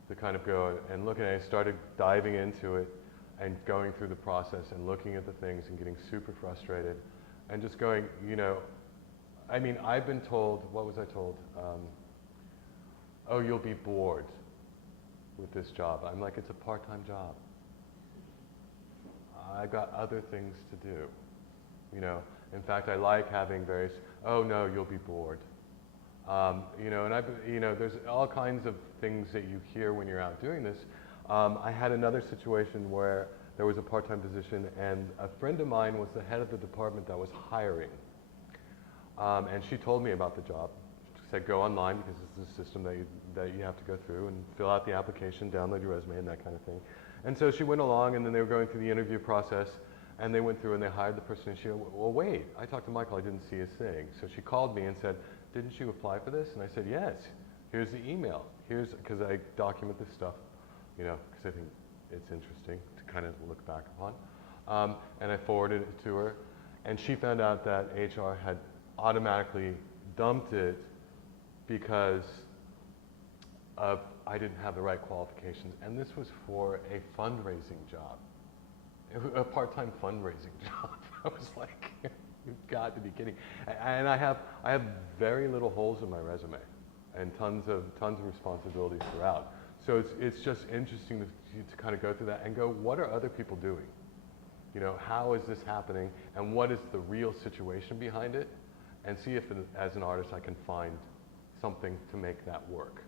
to kind of go and look at it. I started diving into it and going through the process and looking at the things and getting super frustrated and just going, you know, I mean, I've been told, what was I told? Oh, you'll be bored with this job. I'm like, it's a part-time job. I got other things to do, you know. In fact, I like having various, oh no, you'll be bored. You know, and there's all kinds of things that you hear when you're out doing this. I had another situation where there was a part-time position, and a friend of mine was the head of the department that was hiring. And she told me about the job. She said, go online, because this is a system that you have to go through and fill out the application, download your resume, and that kind of thing. And so she went along, and then they were going through the interview process, and they went through and they hired the person, and she went, well, wait, I talked to Michael, I didn't see his thing. So she called me and said, didn't you apply for this? And I said, yes, here's the email. Because I document this stuff, you know, because I think it's interesting to kind of look back upon. And I forwarded it to her, and she found out that HR had automatically dumped it because I didn't have the right qualifications. And this was for a fundraising job, a part-time fundraising job. I was like, you've got to be kidding. And I have very little holes in my resume and tons of responsibilities throughout. So it's just interesting to kind of go through that and go, what are other people doing? You know, how is this happening, and what is the real situation behind it, and see if, as an artist, I can find something to make that work.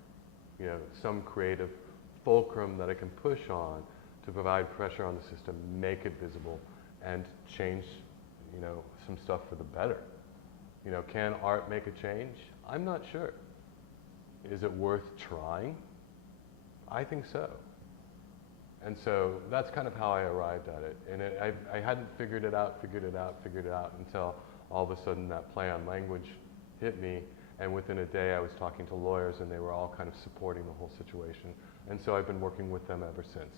You know, some creative fulcrum that I can push on to provide pressure on the system, make it visible, and change, you know, some stuff for the better. You know, can art make a change? I'm not sure. Is it worth trying? I think so. And so that's kind of how I arrived at it. And I hadn't figured it out until all of a sudden that play on language hit me. And within a day I was talking to lawyers and they were all kind of supporting the whole situation. And so I've been working with them ever since.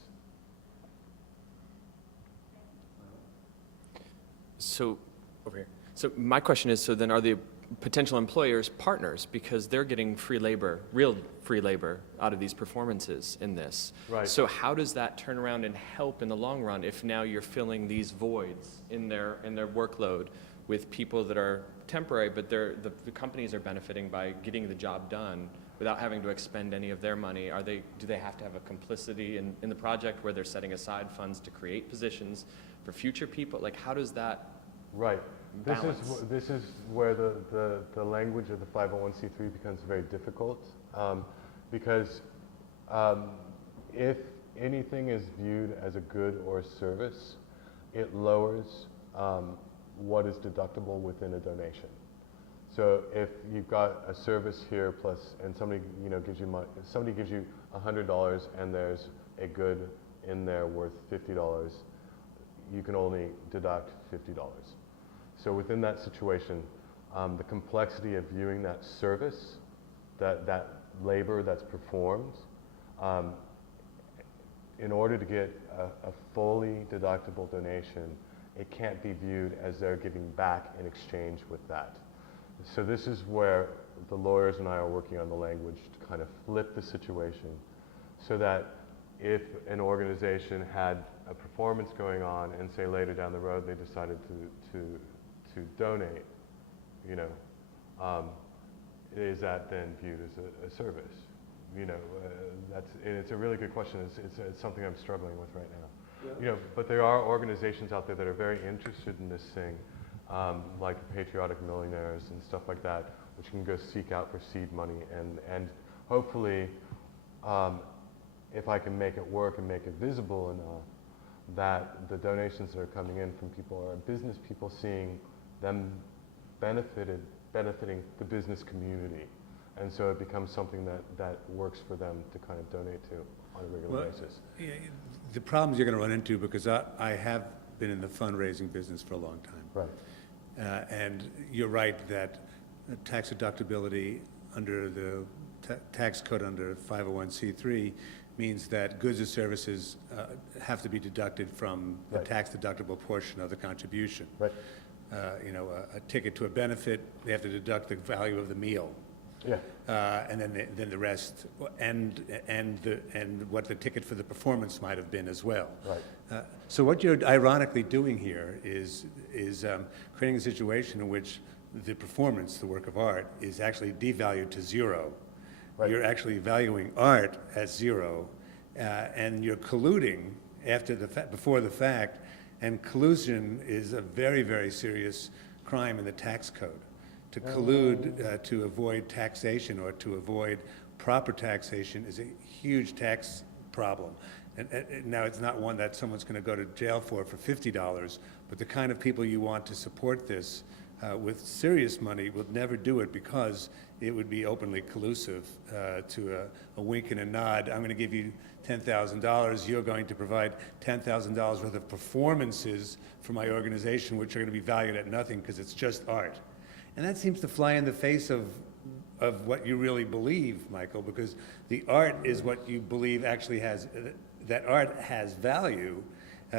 So, over here. So my question is, so then are the potential employers partners because they're getting free labor, real free labor out of these performances in this? Right. So how does that turn around and help in the long run if now you're filling these voids in their workload with people that are temporary, but the companies are benefiting by getting the job done without having to expend any of their money? Do they have to have a complicity in the project where they're setting aside funds to create positions for future people? Like, how does that Right. balance? This is where the language of the 501c3 becomes very difficult, because if anything is viewed as a good or a service, it lowers what is deductible within a donation. So if you've got a service here plus, and somebody gives you money, somebody gives you $100 and there's a good in there worth $50, you can only deduct $50. So within that situation, the complexity of viewing that service, that labor that's performed, in order to get a fully deductible donation, it can't be viewed as they're giving back in exchange with that. So this is where the lawyers and I are working on the language to kind of flip the situation so that if an organization had a performance going on and say later down the road they decided to donate, is that then viewed as a service? And it's a really good question. It's something I'm struggling with right now. Yeah. But there are organizations out there that are very interested in this thing, like the Patriotic Millionaires and stuff like that, which can go seek out for seed money and hopefully, if I can make it work and make it visible enough, that the donations that are coming in from people are business people seeing them benefiting the business community. And so it becomes something that works for them to kind of donate to on a regular basis. Yeah, the problems you're going to run into, because I have been in the fundraising business for a long time. Right. And you're right that tax deductibility under the tax code under 501c3 means that goods or services have to be deducted from the tax deductible portion of the contribution. Right. A ticket to a benefit, they have to deduct the value of the meal. Yeah. And then the rest, and what the ticket for the performance might have been as well. Right. So what you're ironically doing here is creating a situation in which the performance, the work of art, is actually devalued to zero. Right. You're actually valuing art as zero, and you're colluding before the fact, and collusion is a very, very serious crime in the tax code. To collude to avoid taxation or to avoid proper taxation is a huge tax problem. And now it's not one that someone's going to go to jail for $50, but the kind of people you want to support this with serious money would never do it because it would be openly collusive to a wink and a nod. I'm going to give you $10,000. You're going to provide $10,000 worth of performances for my organization, which are going to be valued at nothing because it's just art. And that seems to fly in the face of what you really believe, Michael, because the art is what you believe actually that art has value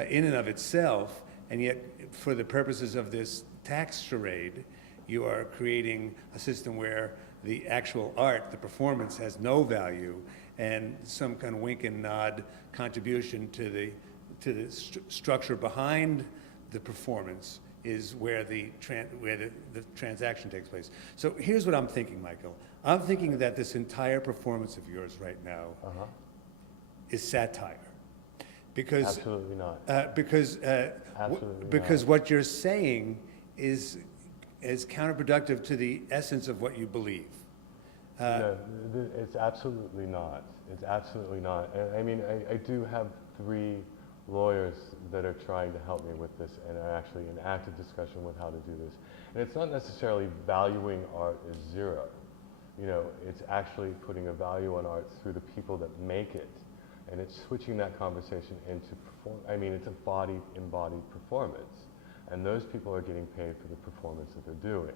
in and of itself, and yet for the purposes of this tax charade, you are creating a system where the actual art, the performance, has no value, and some kind of wink and nod contribution to the structure behind the performance is where the transaction takes place. So here's what I'm thinking, Michael. I'm thinking that this entire performance of yours right now is satire. Because Absolutely not. Absolutely not. what you're saying is counterproductive to the essence of what you believe. No, it's absolutely not. It's absolutely not. I mean, I do have 3 lawyers that are trying to help me with this and are actually in active discussion with how to do this. And it's not necessarily valuing art as zero. You know, it's actually putting a value on art through the people that make it. And it's switching that conversation into it's a embodied performance. And those people are getting paid for the performance that they're doing.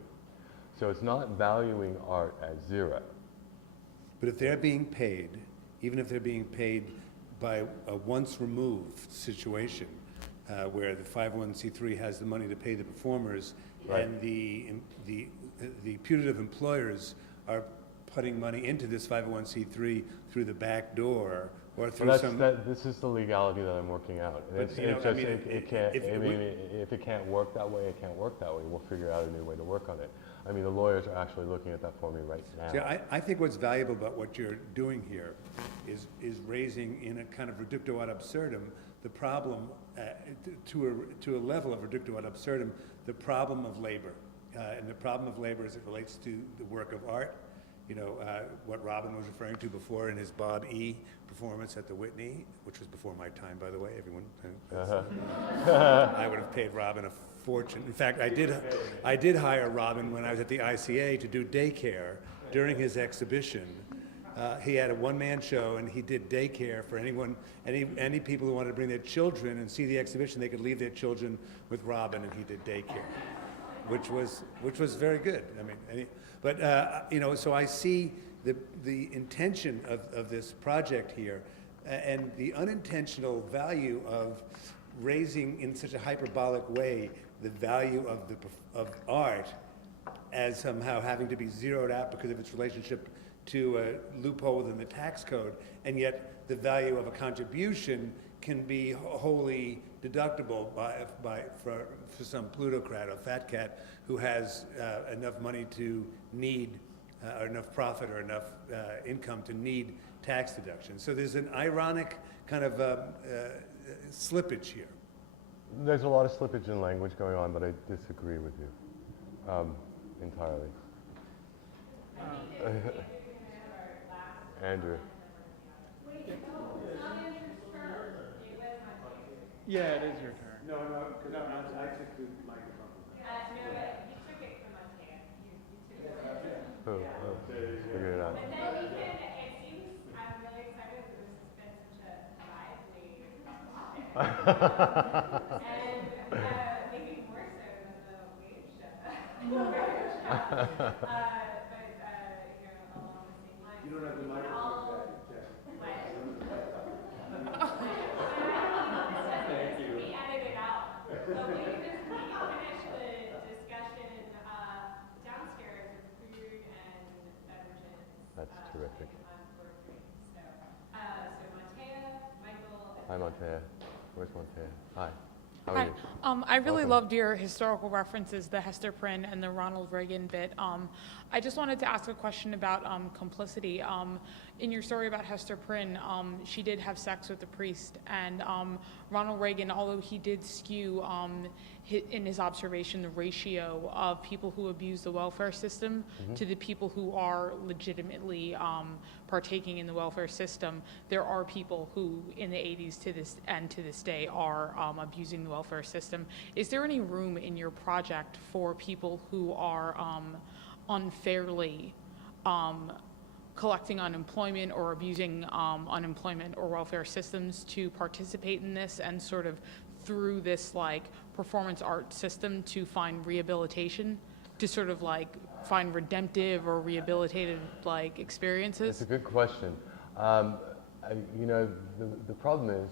So it's not valuing art as zero. But if they're being paid, even if they're being paid by a once removed situation, where the 501c3 has the money to pay the performers, Right. and the putative employers are putting money into this 501c3 through the back door, or through This is the legality that I'm working out. And But, it's, you know, it's I just, mean, it can't, if if it can't work that way, it can't work that way. We'll figure out a new way to work on it. I mean, the lawyers are actually looking at that for me right now. See, I think what's valuable about what you're doing here is raising in a kind of reductio ad absurdum the problem, to a level of reductio ad absurdum, the problem of labor. And the problem of labor as it relates to the work of art. You know, what Robin was referring to before in his Bob E. performance at the Whitney, which was before my time, by the way. Everyone, I would have paid Robin a fortune. In fact, I did hire Robin when I was at the ICA to do daycare during his exhibition. He had a one-man show, and he did daycare for anyone, any people who wanted to bring their children and see the exhibition. They could leave their children with Robin, and he did daycare, which was very good. I mean, you know, so I see the intention of this project here, and the unintentional value of raising in such a hyperbolic way the value of art as somehow having to be zeroed out because of its relationship to a loophole within the tax code, and yet the value of a contribution can be wholly deductible for some plutocrat or fat cat who has enough money to need, or enough profit or enough income to need tax deduction. So there's an ironic kind of slippage here. There's a lot of slippage in language going on, but I disagree with you entirely. Andrew. Yeah, it is your turn. No, because I took the microphone. No, but you took it from us, Dan. You took it. Figure it out. But then we can, it seems, I'm really excited that this has been such a lively topic. And maybe more so than the wage show. But, you know, along the same lines. You don't have the We can microphone. all- Thank you. We edited out. So we can finish the discussion downstairs with food and beverages. That's terrific. On floor 3. So Montea, Michael. Hi, Montea. Where's Montea? Hi. How are Hi. you? I really Welcome. loved your historical references, the Hester Prynne and the Ronald Reagan bit. I just wanted to ask a question about complicity. In your story about Hester Prynne, she did have sex with a priest, and Ronald Reagan, although he did skew in his observation the ratio of people who abuse the welfare system to the people who are legitimately partaking in the welfare system, there are people who in the 80s to this day are abusing the welfare system. Is there any room in your project for people who are unfairly collecting unemployment or abusing unemployment or welfare systems to participate in this and sort of through this like performance art system to find rehabilitation, to sort of like find redemptive or rehabilitative like experiences? It's a good question. You know, the problem is,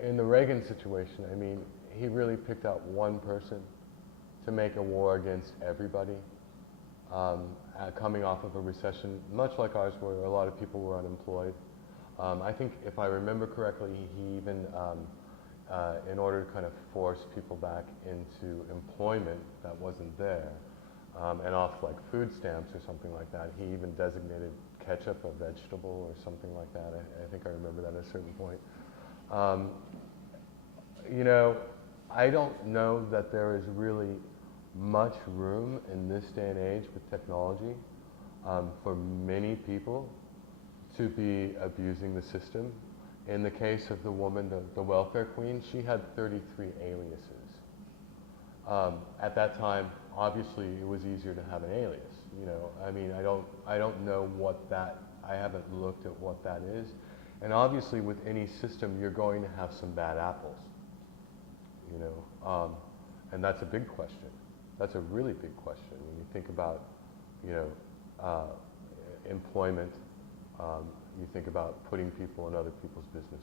in the Reagan situation, I mean, he really picked out one person to make a war against everybody. Coming off of a recession, much like ours, where a lot of people were unemployed. I think, if I remember correctly, he even, in order to kind of force people back into employment that wasn't there, and off like food stamps or something like that. He even designated ketchup a vegetable or something like that. I think I remember that at a certain point. You know, I don't know that there is really much room in this day and age with technology for many people to be abusing the system. In the case of the woman, the welfare queen, she had 33 aliases. At that time, obviously, it was easier to have an alias. You know, I mean, I don't know what that. I haven't looked at what that is. And obviously, with any system, you're going to have some bad apples. You know, and that's a big question. That's a really big question when you think about, you know, employment. You think about putting people in other people's business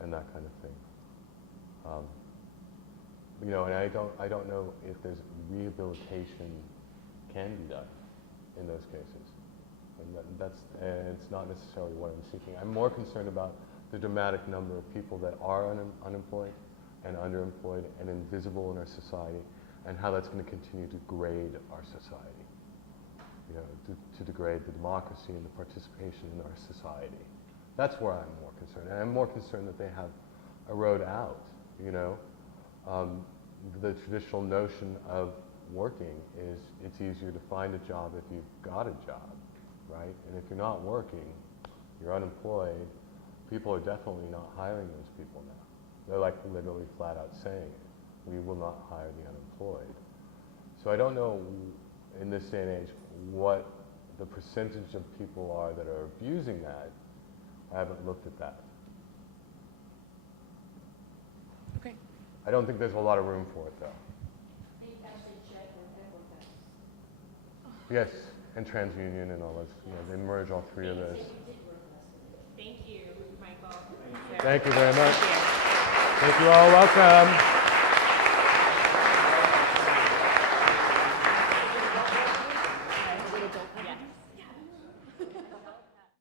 and that kind of thing. You know, and I don't know if there's rehabilitation can be done in those cases. And it's not necessarily what I'm seeking. I'm more concerned about the dramatic number of people that are unemployed and underemployed and invisible in our society, and how that's going to continue to degrade our society. You know, to degrade the democracy and the participation in our society. That's where I'm more concerned. And I'm more concerned that they have a road out, you know. The traditional notion of working is it's easier to find a job if you've got a job, right? And if you're not working, you're unemployed, people are definitely not hiring those people now. They're like literally flat out saying it. We will not hire the unemployed. So I don't know in this day and age what the percentage of people are that are abusing that. I haven't looked at that. Okay. I don't think there's a lot of room for it though. Yes, and TransUnion and all those, you know, they merge all three of those. Thank you, Michael. Thank you very much. Thank you all, welcome.